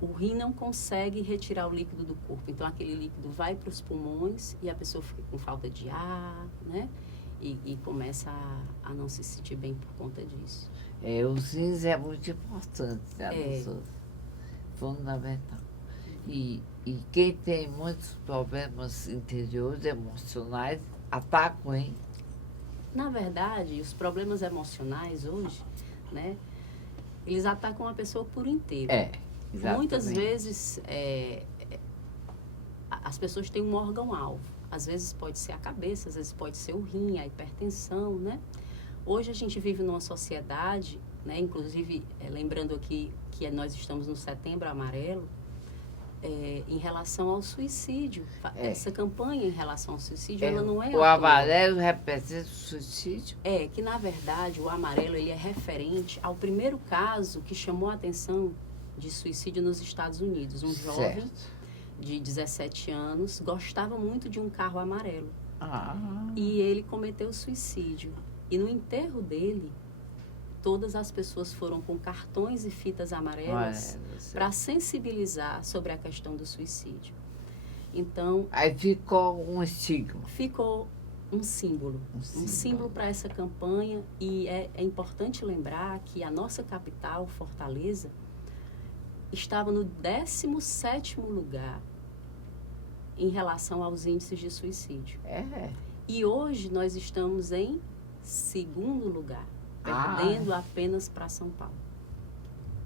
o rim não consegue retirar o líquido do corpo. Então, aquele líquido vai para os pulmões e a pessoa fica com falta de ar, né? E começa a não se sentir bem por conta disso. Os rins é muito importante, né? Fundamental. E quem tem muitos problemas interiores, emocionais, atacam, hein? Na verdade, os problemas emocionais hoje, né? Eles atacam a pessoa por inteiro. Exatamente. Muitas vezes as pessoas têm um órgão-alvo. Às vezes pode ser a cabeça, às vezes pode ser o rim, a hipertensão, né? Hoje a gente vive numa sociedade, né? Inclusive, lembrando aqui que nós estamos no Setembro Amarelo, em relação ao suicídio. Essa campanha em relação ao suicídio, ela não é... O amarelo representa o suicídio? Que na verdade o amarelo ele é referente ao primeiro caso que chamou a atenção de suicídio nos Estados Unidos. Um jovem de 17 anos gostava muito de um carro amarelo. E ele cometeu suicídio. E no enterro dele, todas as pessoas foram com cartões e fitas amarelas para sensibilizar sobre a questão do suicídio. Então... Aí ficou um estigma. Ficou um símbolo. Um símbolo para essa campanha. E é importante lembrar que a nossa capital, Fortaleza, estava no 17º lugar em relação aos índices de suicídio. E hoje nós estamos em 2º lugar, perdendo apenas para São Paulo.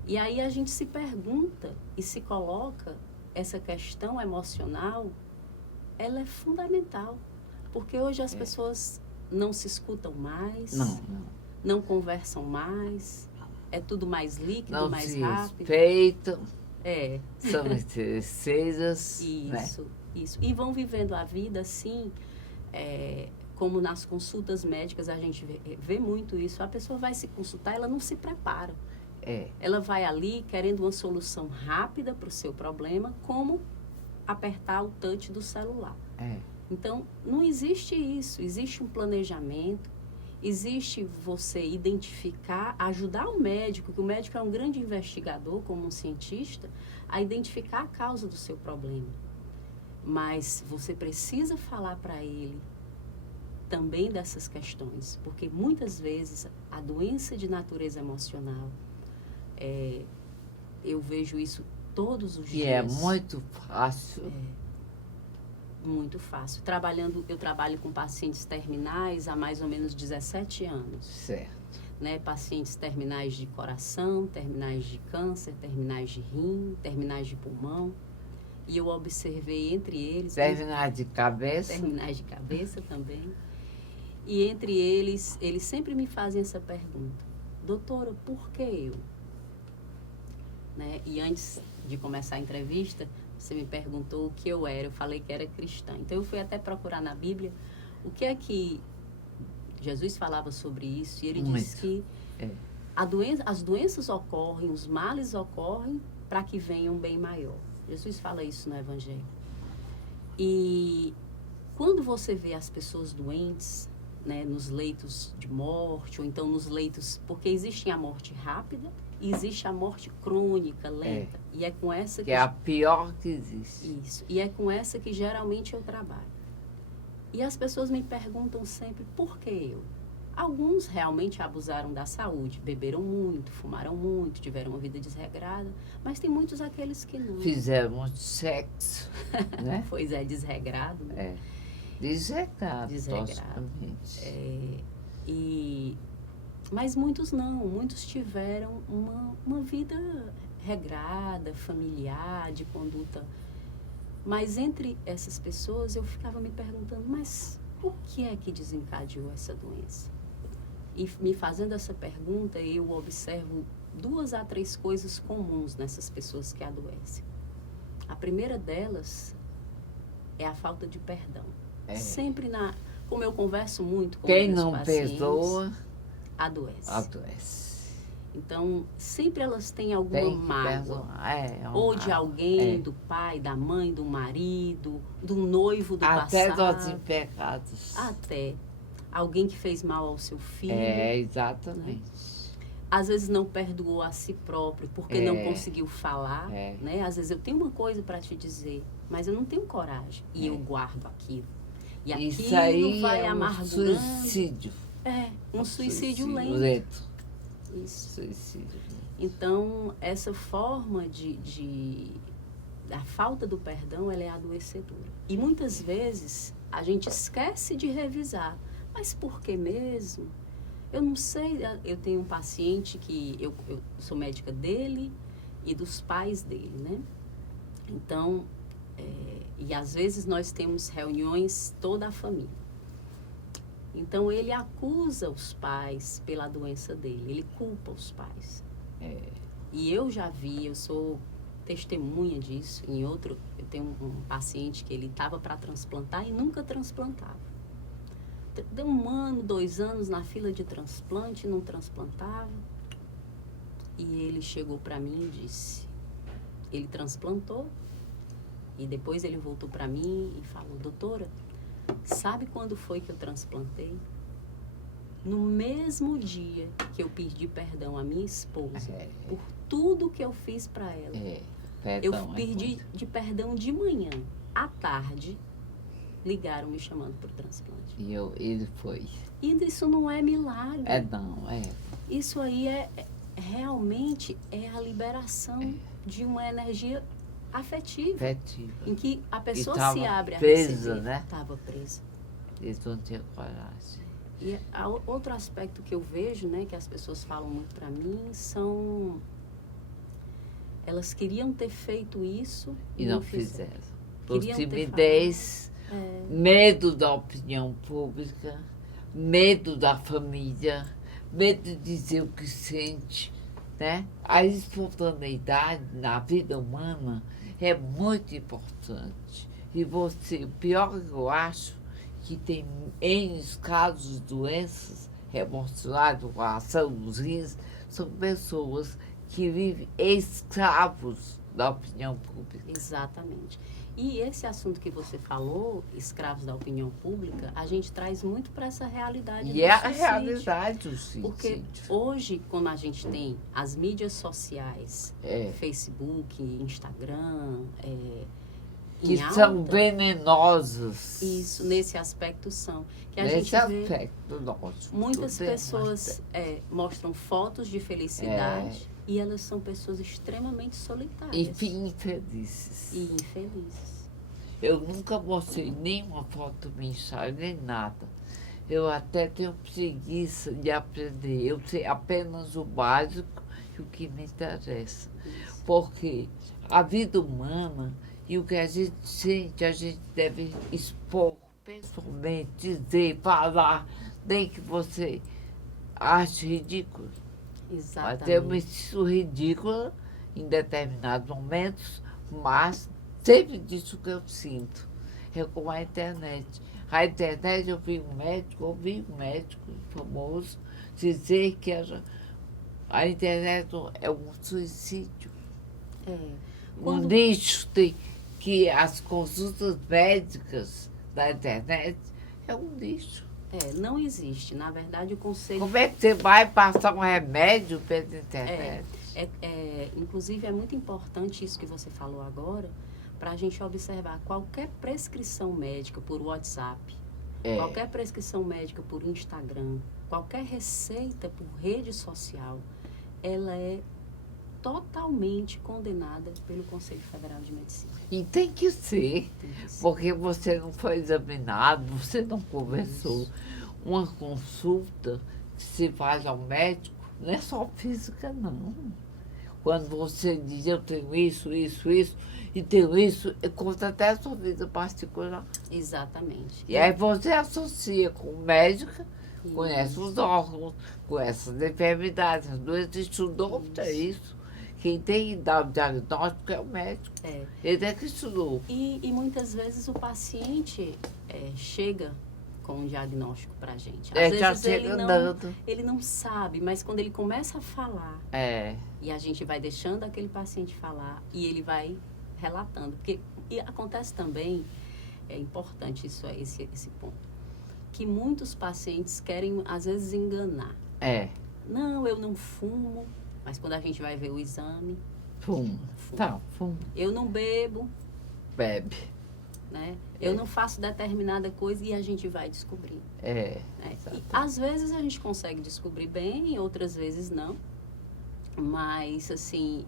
E aí a gente se pergunta e se coloca, essa questão emocional, ela é fundamental. Porque hoje as pessoas não se escutam mais, não conversam mais, é tudo mais líquido, não mais se rápido. Respeitam, são interesseiras. Isso, isso. E vão vivendo a vida assim, como nas consultas médicas a gente vê muito isso. A pessoa vai se consultar, ela não se prepara. Ela vai ali querendo uma solução rápida para o seu problema, como apertar o touch do celular. Então, não existe isso. Existe um planejamento, existe você identificar, ajudar o médico, que o médico é um grande investigador, como um cientista, a identificar a causa do seu problema. Mas você precisa falar para ele também dessas questões, porque muitas vezes a doença de natureza emocional, eu vejo isso todos os dias. E é muito fácil. Muito fácil. Eu trabalho com pacientes terminais há mais ou menos 17 anos. Certo. Né? Pacientes terminais de coração, terminais de câncer, terminais de rim, terminais de pulmão. E eu observei entre eles... Terminais de cabeça. Terminais de cabeça também. E entre eles sempre me fazem essa pergunta: doutora, por que eu? Né? E antes de começar a entrevista, você me perguntou o que eu era. Eu falei que era cristã. Então, eu fui até procurar na Bíblia o que é que Jesus falava sobre isso. E ele diz que as doenças ocorrem, os males ocorrem para que venha um bem maior. Jesus fala isso no Evangelho. E quando você vê as pessoas doentes, né, nos leitos de morte, ou então nos leitos... Porque existe a morte rápida e existe a morte crônica, lenta. E é com essa que é a pior que existe. Isso. E é com essa que geralmente eu trabalho. E as pessoas me perguntam sempre, por que eu? Alguns realmente abusaram da saúde, beberam muito, fumaram muito, tiveram uma vida desregrada, mas tem muitos aqueles que não. Fizeram muito sexo, né? Pois é, desregrado, né? Desregrado. Mas muitos não, muitos tiveram uma vida regrada, familiar, de conduta. Mas entre essas pessoas eu ficava me perguntando, mas o que é que desencadeou essa doença? E me fazendo essa pergunta, eu observo 2 a 3 coisas comuns nessas pessoas que adoecem. A primeira delas é a falta de perdão. Sempre como eu converso muito com quem meus não pacientes, perdoa, adoece. Então, sempre elas têm alguma mágoa. Ou de mágoa. alguém, do pai, da mãe, do marido, do noivo do até passado. Até dos empregados. Até. Alguém que fez mal ao seu filho. Exatamente. Né? Às vezes não perdoou a si próprio, porque não conseguiu falar. Né? Às vezes eu tenho uma coisa para te dizer, mas eu não tenho coragem. E eu guardo aquilo. E aquilo isso aí vai amargurando. Suicídio. Um suicídio lento. Isso. Suicídio. Então, essa forma a falta do perdão, ela é adoecedora. E muitas vezes a gente esquece de revisar. Mas por que mesmo? Eu não sei. Eu tenho um paciente que eu sou médica dele e dos pais dele, né? Então, e às vezes nós temos reuniões toda a família. Então, ele acusa os pais pela doença dele, ele culpa os pais. E eu já vi, eu sou testemunha disso. Eu tenho um paciente que ele estava para transplantar e nunca transplantava. Deu 1 ano, 2 anos na fila de transplante, não transplantava. E ele chegou para mim e disse, ele transplantou, e depois ele voltou para mim e falou, doutora, sabe quando foi que eu transplantei? No mesmo dia que eu pedi perdão à minha esposa por tudo que eu fiz para ela. Eu pedi de perdão de manhã. À tarde, ligaram me chamando para o transplante. E ele foi. E isso não é milagre. Não. Isso aí realmente a liberação de uma energia afetiva. Em que a pessoa se abre a receber. Né? Estava presa. Eles não tinham coragem. E outro aspecto que eu vejo, né, que as pessoas falam muito para mim, são... Elas queriam ter feito isso e não fizeram. Por Queriam timidez, medo da opinião pública, medo da família, medo de dizer o que sente, né? A espontaneidade na vida humana é muito importante. E o pior que eu acho, que tem N casos de doenças emocionais do coração, dos rins, são pessoas que vivem escravos da opinião pública. Exatamente. E esse assunto que você falou, escravos da opinião pública, a gente traz muito para essa realidade do suicídio. E é a realidade do suicídio. Porque hoje, como a gente tem as mídias sociais, Facebook, Instagram, que são venenosas. Isso, nesse aspecto são. Que a nesse gente aspecto, nosso. Muitas pessoas mostram fotos de felicidade e elas são pessoas extremamente solitárias. E infelizes. E infelizes. Eu nunca mostrei nenhuma foto minha, nem nada. Eu até tenho preguiça de aprender. Eu sei apenas o básico e o que me interessa. Isso. Porque a vida humana e o que a gente sente, a gente deve expor pessoalmente, dizer, falar, nem que você ache ridículo. Exatamente. Até eu me sinto ridícula em determinados momentos, mas sempre disso que eu sinto. É como a internet. A internet, eu ouvi um médico famoso dizer que a internet é um suicídio. Um nicho que as consultas médicas da internet é um lixo. Não existe. Na verdade, o conselho... Como é que você vai passar um remédio pela internet? Inclusive, é muito importante isso que você falou agora, para a gente observar qualquer prescrição médica por WhatsApp, qualquer prescrição médica por Instagram, qualquer receita por rede social, ela é totalmente condenada pelo Conselho Federal de Medicina. E tem que ser, porque você não foi examinado, você não conversou. Isso. Uma consulta que se faz ao médico não é só física, não. Quando você diz, eu tenho isso, e tenho isso, conta até a sua vida particular. Exatamente. E aí você associa com o médico, conhece os órgãos, conhece as enfermidades, as doenças, estudou para isso. Quem tem que dar o diagnóstico é o médico. Ele é que estudou. E muitas vezes o paciente chega com um diagnóstico para a gente. Às vezes ele não sabe, mas quando ele começa a falar, e a gente vai deixando aquele paciente falar, e ele vai relatando. E acontece também, é importante esse ponto, que muitos pacientes querem, às vezes, enganar. Não, eu não fumo. Mas quando a gente vai ver o exame... Fumo. Tá, fumo. Eu não bebo. Bebe. Né? Eu não faço determinada coisa e a gente vai descobrir. Né? E, às vezes a gente consegue descobrir bem, outras vezes não. Mas, assim,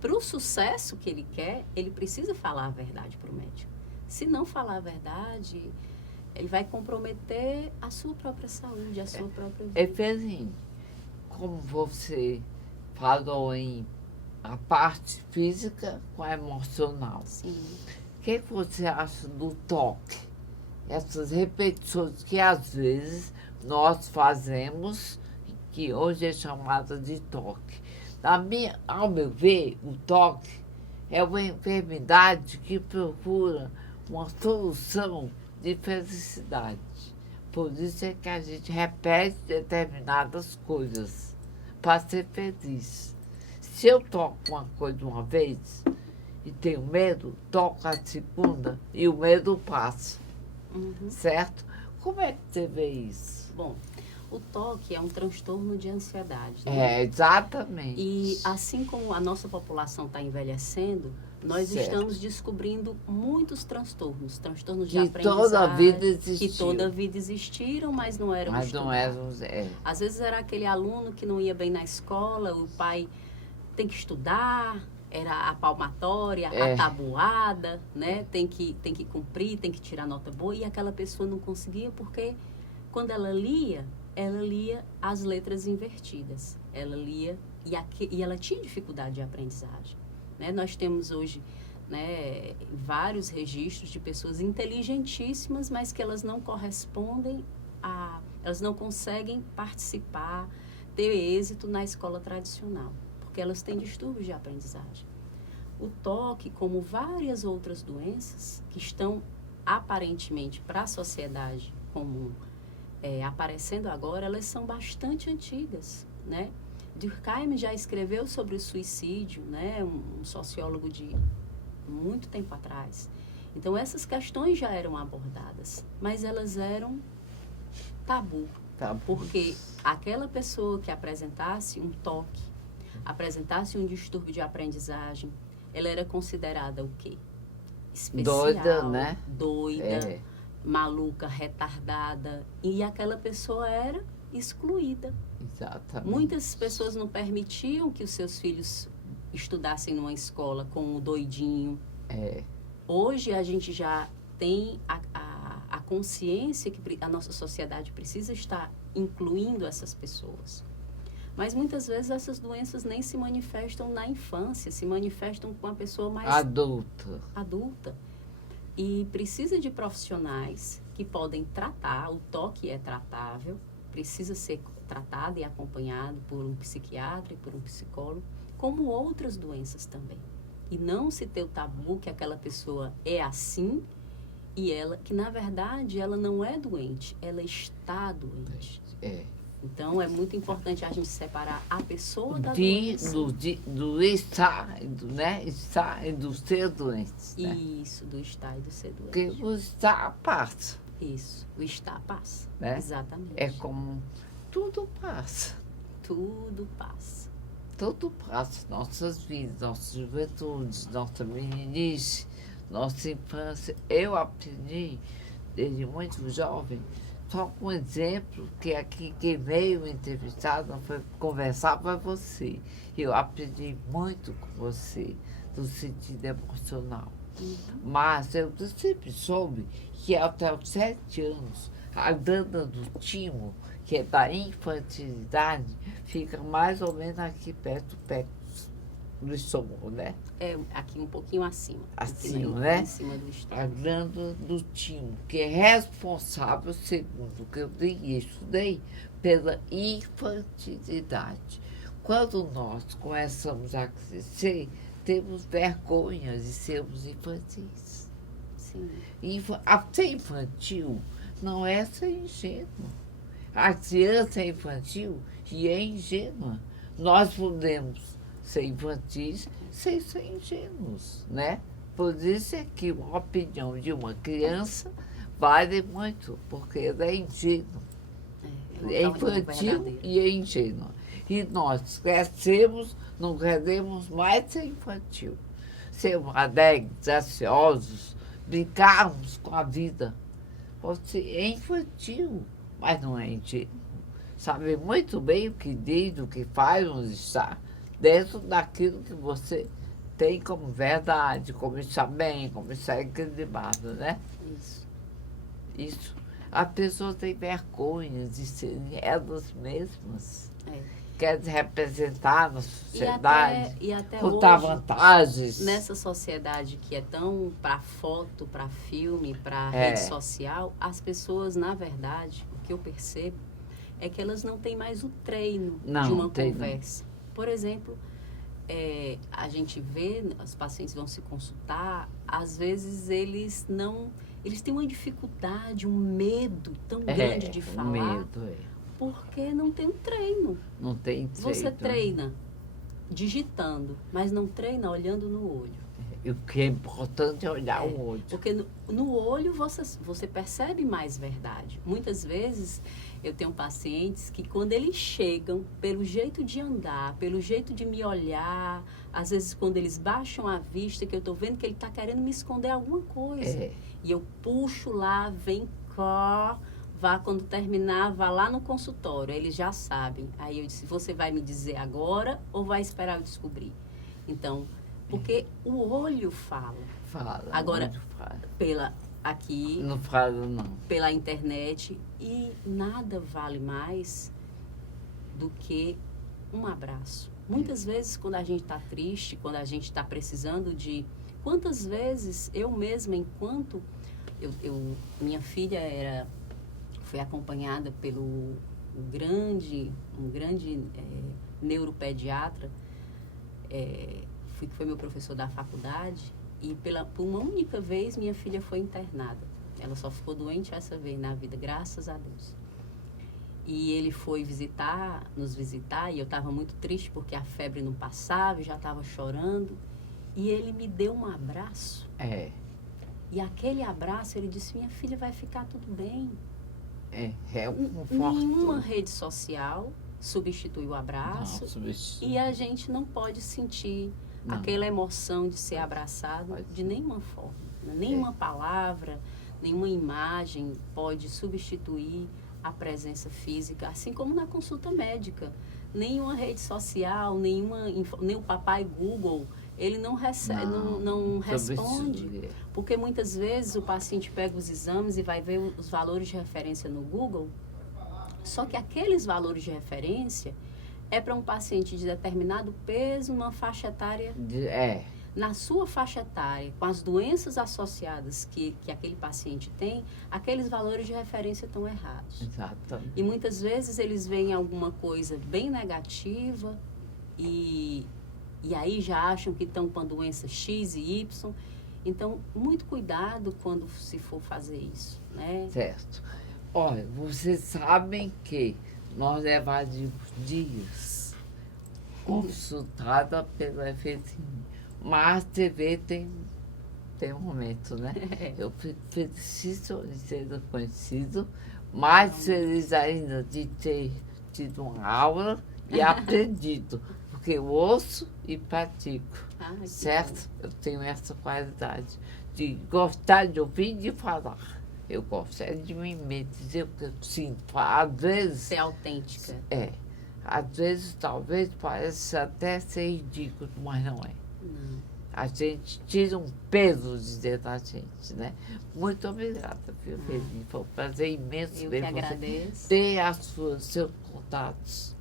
para o sucesso que ele quer, ele precisa falar a verdade para o médico. Se não falar a verdade, ele vai comprometer a sua própria saúde, a sua própria vida. Efezinho, como você falou em a parte física com a emocional. Sim. O que você acha do toque? Essas repetições que às vezes nós fazemos, que hoje é chamada de toque. Ao meu ver, o toque é uma enfermidade que procura uma solução de felicidade. Por isso é que a gente repete determinadas coisas para ser feliz. Se eu toco uma coisa uma vez e tenho medo, toco a segunda e o medo passa. Certo? Como é que você vê isso? Bom, o toque é um transtorno de ansiedade. Né? Exatamente. E assim como a nossa população está envelhecendo, nós estamos descobrindo muitos transtornos de aprendizagem. Que toda a vida existiram, mas não eram estudados. Às vezes era aquele aluno que não ia bem na escola, o pai tem que estudar, era a palmatória, a tabuada, né? Tem que cumprir, tem que tirar nota boa, e aquela pessoa não conseguia porque quando ela lia as letras invertidas. Ela lia e ela tinha dificuldade de aprendizagem. Né? Nós temos hoje, né, vários registros de pessoas inteligentíssimas, mas que elas não correspondem elas não conseguem participar, ter êxito na escola tradicional, porque elas têm distúrbios de aprendizagem. O toque, como várias outras doenças que estão aparentemente para a sociedade comum aparecendo agora, elas são bastante antigas, né? Durkheim já escreveu sobre o suicídio, né? Um sociólogo de muito tempo atrás. Então, essas questões já eram abordadas, mas elas eram tabu. Porque aquela pessoa que apresentasse um toque, apresentasse um distúrbio de aprendizagem, ela era considerada o quê? Especial, doida, né? Doida, maluca, retardada. E aquela pessoa era excluída. Exatamente. Muitas pessoas não permitiam que os seus filhos estudassem numa escola com o doidinho. Hoje a gente já tem a consciência que a nossa sociedade precisa estar incluindo essas pessoas. Mas muitas vezes essas doenças nem se manifestam na infância, se manifestam com a pessoa mais adulta. E precisa de profissionais que podem tratar, o toque é tratável, precisa ser tratado e acompanhado por um psiquiatra e por um psicólogo, como outras doenças também. E não se ter o tabu que aquela pessoa é assim e ela, que na verdade ela não é doente, ela está doente. Então é muito importante a gente separar a pessoa da doença. Do estar, né? Estar e do ser doente. Né? Isso, do estar e do ser doente. Porque o estar passa. Isso, o estar passa. Né? Exatamente. É como tudo passa. Tudo passa. Tudo passa. Nossas vidas, nossas juventudes, nossa meninice, nossa infância. Eu aprendi, desde muito jovem, só com um exemplo, que aqui quem veio me entrevistar, não foi conversar, foi você. Eu aprendi muito com você, no sentido emocional. Mas eu sempre soube que até os 7 anos, a glândula do timo, que é da infantilidade, fica mais ou menos aqui perto do estômago, né? É aqui um pouquinho acima. Acima, né? Em cima do A estômago. glândula do timo, que é responsável, segundo o que eu estudei, pela infantilidade. Quando nós começamos a crescer, temos vergonha de sermos infantis. Sim. Ser infantil não é ser ingênuo. A criança é infantil e é ingênua. Nós podemos ser infantis sem ser ingênuos, né? Por isso é que uma opinião de uma criança vale muito, porque ela é ingênua. É infantil e é ingênua. E nós crescemos, não queremos mais ser infantil. Sermos alegres, ansiosos, brincarmos com a vida. Você é infantil, mas não é ingênuo. Sabe muito bem o que diz, o que faz, onde está, dentro daquilo que você tem como verdade, como está bem, como está equilibrado, né? Isso. A pessoa tem vergonha de serem elas mesmas. Quer representar na sociedade, e até contar hoje, vantagens. Nessa sociedade que é tão para foto, para filme, para rede social, as pessoas, na verdade, o que eu percebo é que elas não têm mais o treino de uma conversa. Por exemplo, a gente vê, os pacientes vão se consultar, às vezes eles têm uma dificuldade, um medo tão grande de falar. Medo, porque não tem um treino. Não tem treino. Você treina digitando, mas não treina olhando no olho. E o que é importante é olhar o olho. Porque no olho você percebe mais verdade. Muitas vezes eu tenho pacientes que quando eles chegam, pelo jeito de andar, pelo jeito de me olhar, às vezes quando eles baixam a vista, que eu estou vendo que ele está querendo me esconder alguma coisa. E eu puxo lá, vem cá, quando terminar, vá lá no consultório. Eles já sabem. Aí eu disse, você vai me dizer agora ou vai esperar eu descobrir? Então, porque o olho fala. Fala. Agora, o olho fala. Aqui, não fala, não. Pela internet, e nada vale mais do que um abraço. Muitas vezes, quando a gente está triste, quando a gente está precisando de... Quantas vezes eu mesma, enquanto... minha filha foi acompanhada pelo um grande neuropediatra, que foi meu professor da faculdade, e por uma única vez minha filha foi internada. Ela só ficou doente essa vez na vida, graças a Deus. E ele foi nos visitar, e eu estava muito triste porque a febre não passava, eu já estava chorando. E ele me deu um abraço. E aquele abraço, ele disse, minha filha, vai ficar tudo bem. Nenhuma rede social substitui o abraço. E a gente não pode sentir aquela emoção de ser abraçado de nenhuma forma. Nenhuma palavra, nenhuma imagem pode substituir a presença física, assim como na consulta médica. Nenhuma rede social, nem o papai Google, ele não recebe, não responde. Porque muitas vezes o paciente pega os exames e vai ver os valores de referência no Google, só que aqueles valores de referência é para um paciente de determinado peso, uma faixa etária. na sua faixa etária, com as doenças associadas que aquele paciente tem, aqueles valores de referência estão errados. Exatamente. E muitas vezes eles veem alguma coisa bem negativa e aí já acham que estão com a doença X e Y. Então, muito cuidado quando se for fazer isso, né? Certo. Olha, vocês sabem que nós levaríamos dias consultada pelo efeitinho, mas TV tem um momento, né? Eu preciso ser conhecido, mais feliz ainda de ter tido uma aula e aprendido, porque eu ouço e pratico, certo? Eu tenho essa qualidade de gostar de ouvir e de falar. Eu gosto de mim mesmo, dizer o que eu sinto. Às vezes... Ser autêntica. Às vezes, talvez, parece até ser ridículo, mas não é. Não. A gente tira um peso de dentro da gente, né? Muito obrigada, viu, Felipe? Foi um prazer imenso Eu ver que você agradeço. ter seus contatos,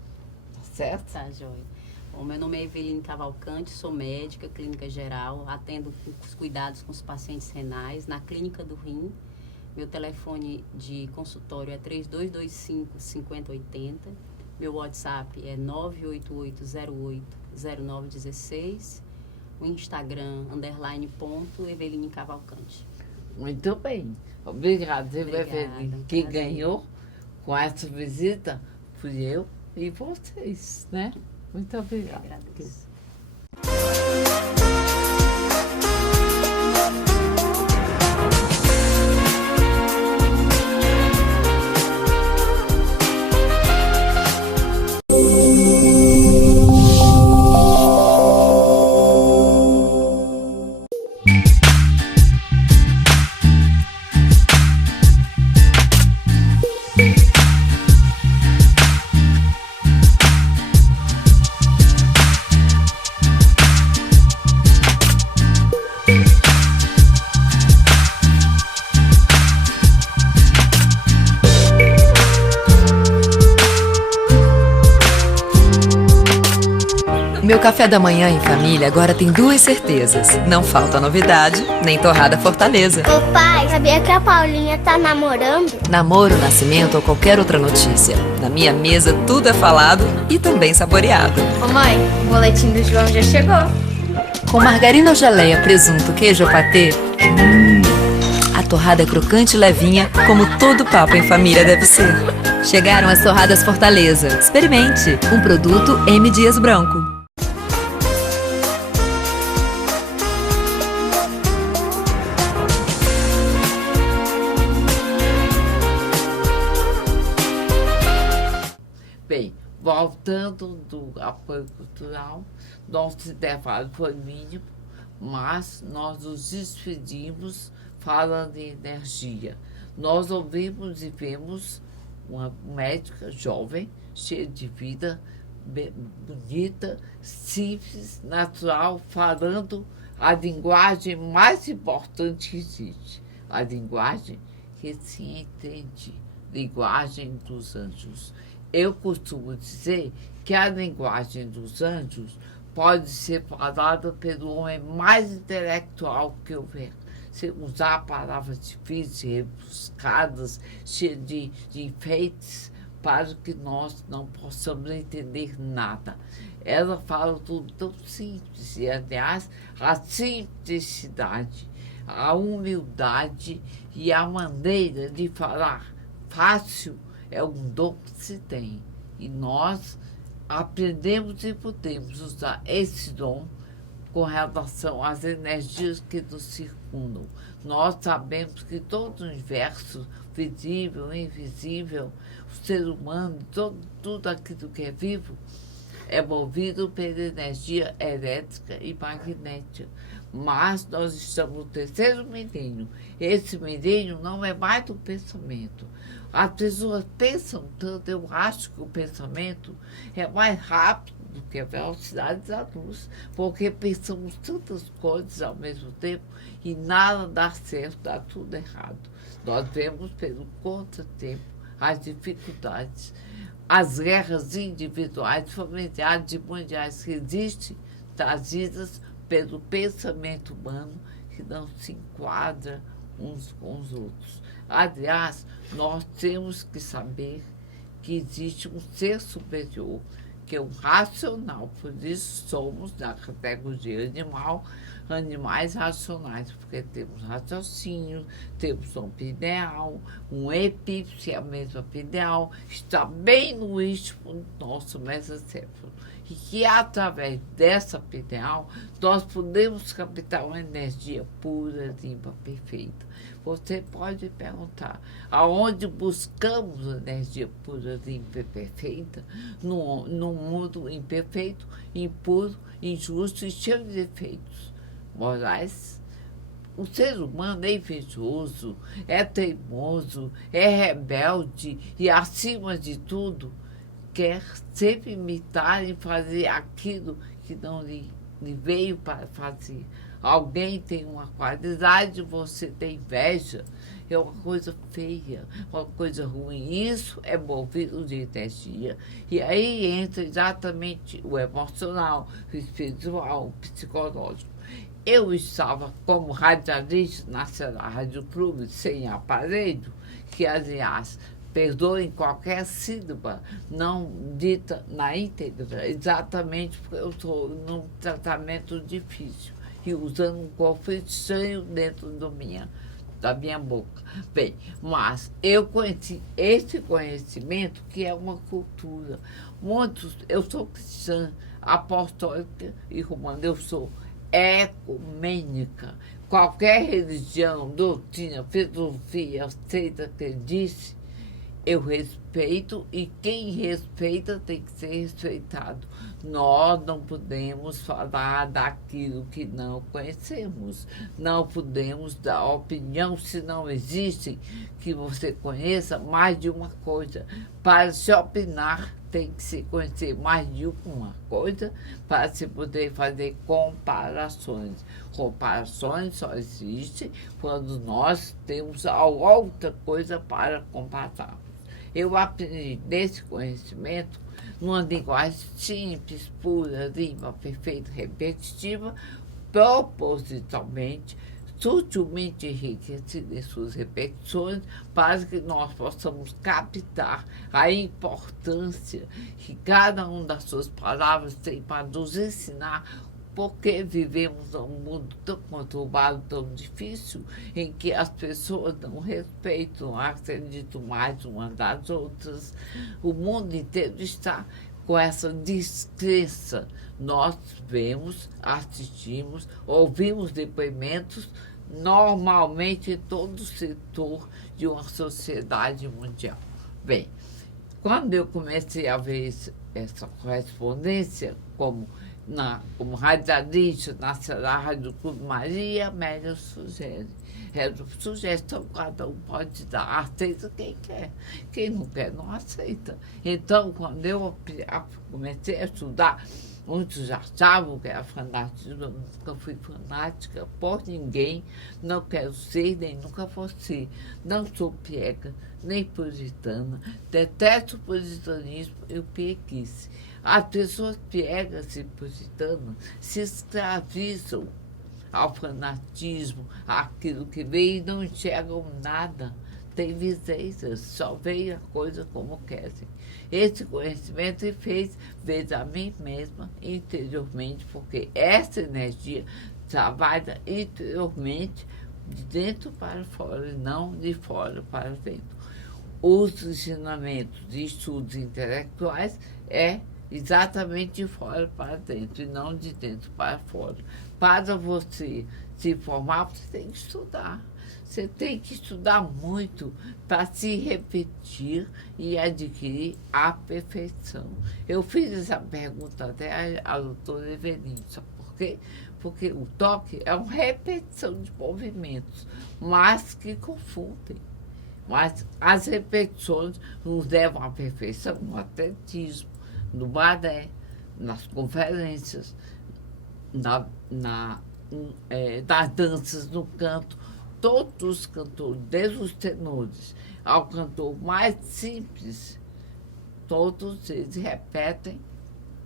tá certo? Tá, joia. Bom, meu nome é Eveline Cavalcante, sou médica, clínica geral, atendo os cuidados com os pacientes renais na Clínica do Rim. Meu telefone de consultório é 3225-5080. Meu WhatsApp é 988080916. O Instagram, _Eveline Cavalcante. Muito bem. Obrigada, Eveline, que ganhou com essa visita fui eu e vocês, né? Muito obrigada. Agradeço. Meu café da manhã em família agora tem duas certezas. Não falta novidade, nem torrada Fortaleza. Ô pai, sabia que a Paulinha tá namorando? Namoro, nascimento ou qualquer outra notícia. Na minha mesa tudo é falado e também saboreado. Ô mãe, o boletim do João já chegou. Com margarina ou geleia, presunto, queijo ou patê, a torrada é crocante e levinha, como todo papo em família deve ser. Chegaram as torradas Fortaleza. Experimente. Um produto M. Dias Branco. Bem, voltando do apoio cultural, nosso intervalo foi mínimo, mas nós nos despedimos falando em energia. Nós ouvimos e vemos uma médica jovem, cheia de vida, bonita, simples, natural, falando a linguagem mais importante que existe, a linguagem que se entende, linguagem dos anjos. Eu costumo dizer que a linguagem dos anjos pode ser falada pelo homem mais intelectual que houver. Se usar palavras difíceis, rebuscadas, cheias de enfeites, para que nós não possamos entender nada. Ela fala tudo tão simples, e, aliás, a simplicidade, a humildade e a maneira de falar fácil é um dom que se tem. E nós aprendemos e podemos usar esse dom com relação às energias que nos circundam. Nós sabemos que todo o universo, visível, invisível, o ser humano, tudo aquilo que é vivo, é movido pela energia elétrica e magnética. Mas nós estamos no terceiro milênio. Esse milênio não é mais do pensamento. As pessoas pensam tanto, eu acho que o pensamento é mais rápido do que a velocidade da luz, porque pensamos tantas coisas ao mesmo tempo e nada dá certo, dá tudo errado. Nós vemos pelo contratempo as dificuldades, as guerras individuais, familiares e mundiais que existem, trazidas pelo pensamento humano que não se enquadra uns com os outros. Aliás, nós temos que saber que existe um ser superior, que é um racional, por isso somos da categoria animal, animais racionais, porque temos raciocínio, temos um pineal, um epípse, a mesma pineal, está bem no istmo do nosso mesocéfalo. E que através dessa pineal nós podemos captar uma energia pura, limpa, perfeita. Você pode perguntar, aonde buscamos energia pura, limpa e perfeita? Num mundo imperfeito, impuro, injusto e cheio de defeitos morais. O ser humano é invejoso, é teimoso, é rebelde e, acima de tudo, quer sempre imitar e fazer aquilo que não lhe veio para fazer. Alguém tem uma qualidade, você tem inveja, é uma coisa feia, uma coisa ruim. Isso é movido de energia. E aí entra exatamente o emocional, o espiritual, o psicológico. Eu estava como radialista na Rádio Clube, sem aparelho, que, aliás, perdoem qualquer sílaba não dita na íntegra, exatamente porque eu estou num tratamento difícil e usando um conflito estranho dentro da minha boca. Bem, mas eu conheci esse conhecimento que é uma cultura. Eu sou cristã, apostólica e romana, eu sou ecumênica. Qualquer religião, doutrina, filosofia, seita que disse, eu respeito e quem respeita tem que ser respeitado. Nós não podemos falar daquilo que não conhecemos. Não podemos dar opinião se não existe que você conheça mais de uma coisa. Para se opinar, tem que se conhecer mais de uma coisa para se poder fazer comparações. Comparações só existem quando nós temos outra coisa para comparar. Eu aprendi desse conhecimento numa linguagem simples, pura, limpa, perfeita, repetitiva, propositalmente, sutilmente enriquecida em suas repetições, para que nós possamos captar a importância que cada uma das suas palavras tem para nos ensinar. Porque vivemos num mundo tão conturbado, tão difícil, em que as pessoas não respeitam, acreditam mais umas das outras. O mundo inteiro está com essa descrença. Nós vemos, assistimos, ouvimos depoimentos, normalmente em todo setor de uma sociedade mundial. Bem, quando eu comecei a ver essa correspondência como radialista na Rádio Clube Maria Amélia sugere. É uma sugestão, cada um pode dar. Aceita quem quer. Quem não quer, não aceita. Então, quando eu comecei a estudar, muitos já achavam que era fanatismo. Eu nunca fui fanática por ninguém. Não quero ser, nem nunca vou ser. Não sou piega, nem puritana. Detesto o puritanismo e o pieguice. As pessoas piegas e puritanas se escravizam ao fanatismo, àquilo que vem e não enxergam nada. Tem viseiras, só veem a coisa como querem. Esse conhecimento me fez ver a mim mesma interiormente, porque essa energia trabalha interiormente, de dentro para fora, e não de fora para dentro. Os ensinamentos de estudos intelectuais exatamente de fora para dentro e não de dentro para fora. Para você se formar, você tem que estudar. Você tem que estudar muito para se repetir e adquirir a perfeição. Eu fiz essa pergunta até à doutora Eveline, sabe por quê? Porque o toque é uma repetição de movimentos, mas que confundem. Mas as repetições nos levam à perfeição no atletismo, no balé, nas conferências, das danças, no canto. Todos os cantores, desde os tenores ao cantor mais simples, todos eles repetem,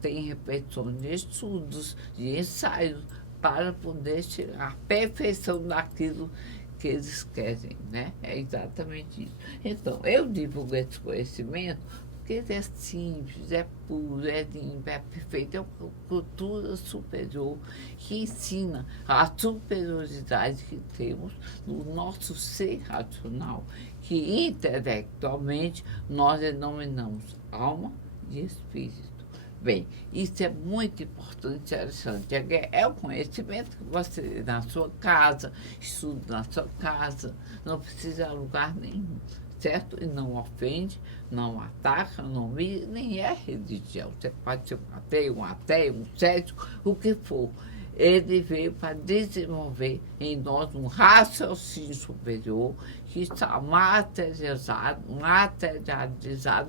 têm repetições de estudos, de ensaios, para poder chegar à perfeição daquilo que eles querem, né? É exatamente isso. Então, eu divulgo esse conhecimento porque ele é simples, é puro, é limpo, é perfeito. É uma cultura superior que ensina a superioridade que temos no nosso ser racional, que intelectualmente nós denominamos alma e espírito. Bem, isso é muito importante, Alexandre. É o conhecimento que você tem na sua casa, estuda na sua casa, não precisa de lugar nenhum, certo? E não ofende, não ataca, não humilha, nem é religião. Você pode ser um ateu, um cético, o que for. Ele veio para desenvolver em nós um raciocínio superior que está materializado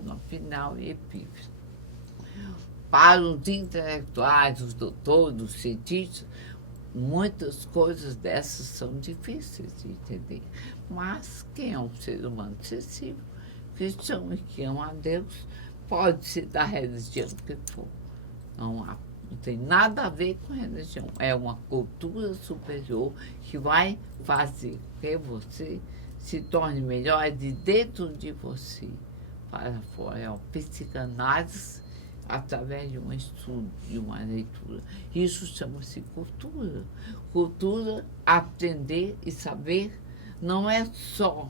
no final e epífise. Para os intelectuais, os doutores, os cientistas, muitas coisas dessas são difíceis de entender. Mas quem é um ser humano sensível, cristão e que ama a Deus, pode ser da religião que for. Não tem nada a ver com religião. É uma cultura superior que vai fazer que você se torne melhor de dentro de você para fora. É uma psicanálise através de um estudo, de uma leitura. Isso chama-se cultura. Cultura, aprender e saber, não é só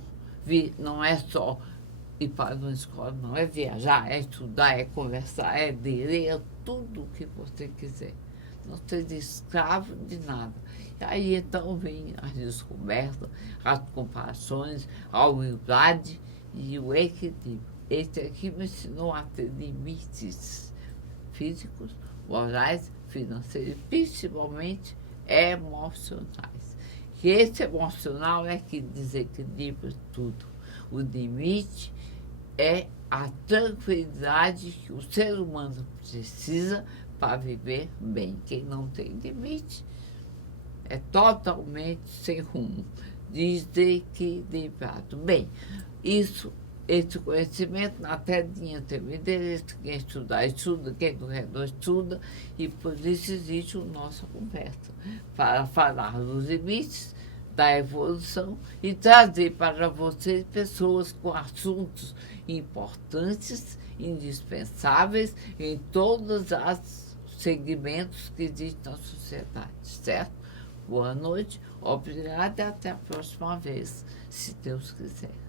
ir para uma escola, não é viajar, é estudar, é conversar, é ler, é tudo o que você quiser. Não seja escravo de nada. E aí então vem as descobertas, as comparações, a humildade e o equilíbrio. Esse aqui me ensinou a ter limites físicos, morais, financeiros, principalmente emocionais. Que esse emocional é que desequilibra tudo. O limite é a tranquilidade que o ser humano precisa para viver bem. Quem não tem limite é totalmente sem rumo, desequilibrado. Bem, esse conhecimento na telinha tem o endereço, quem estudar, estuda, quem não redor estuda, e por isso existe a nossa conversa, para falar dos limites da evolução e trazer para vocês pessoas com assuntos importantes, indispensáveis em todos os segmentos que existem na sociedade, certo? Boa noite, obrigada e até a próxima vez, se Deus quiser.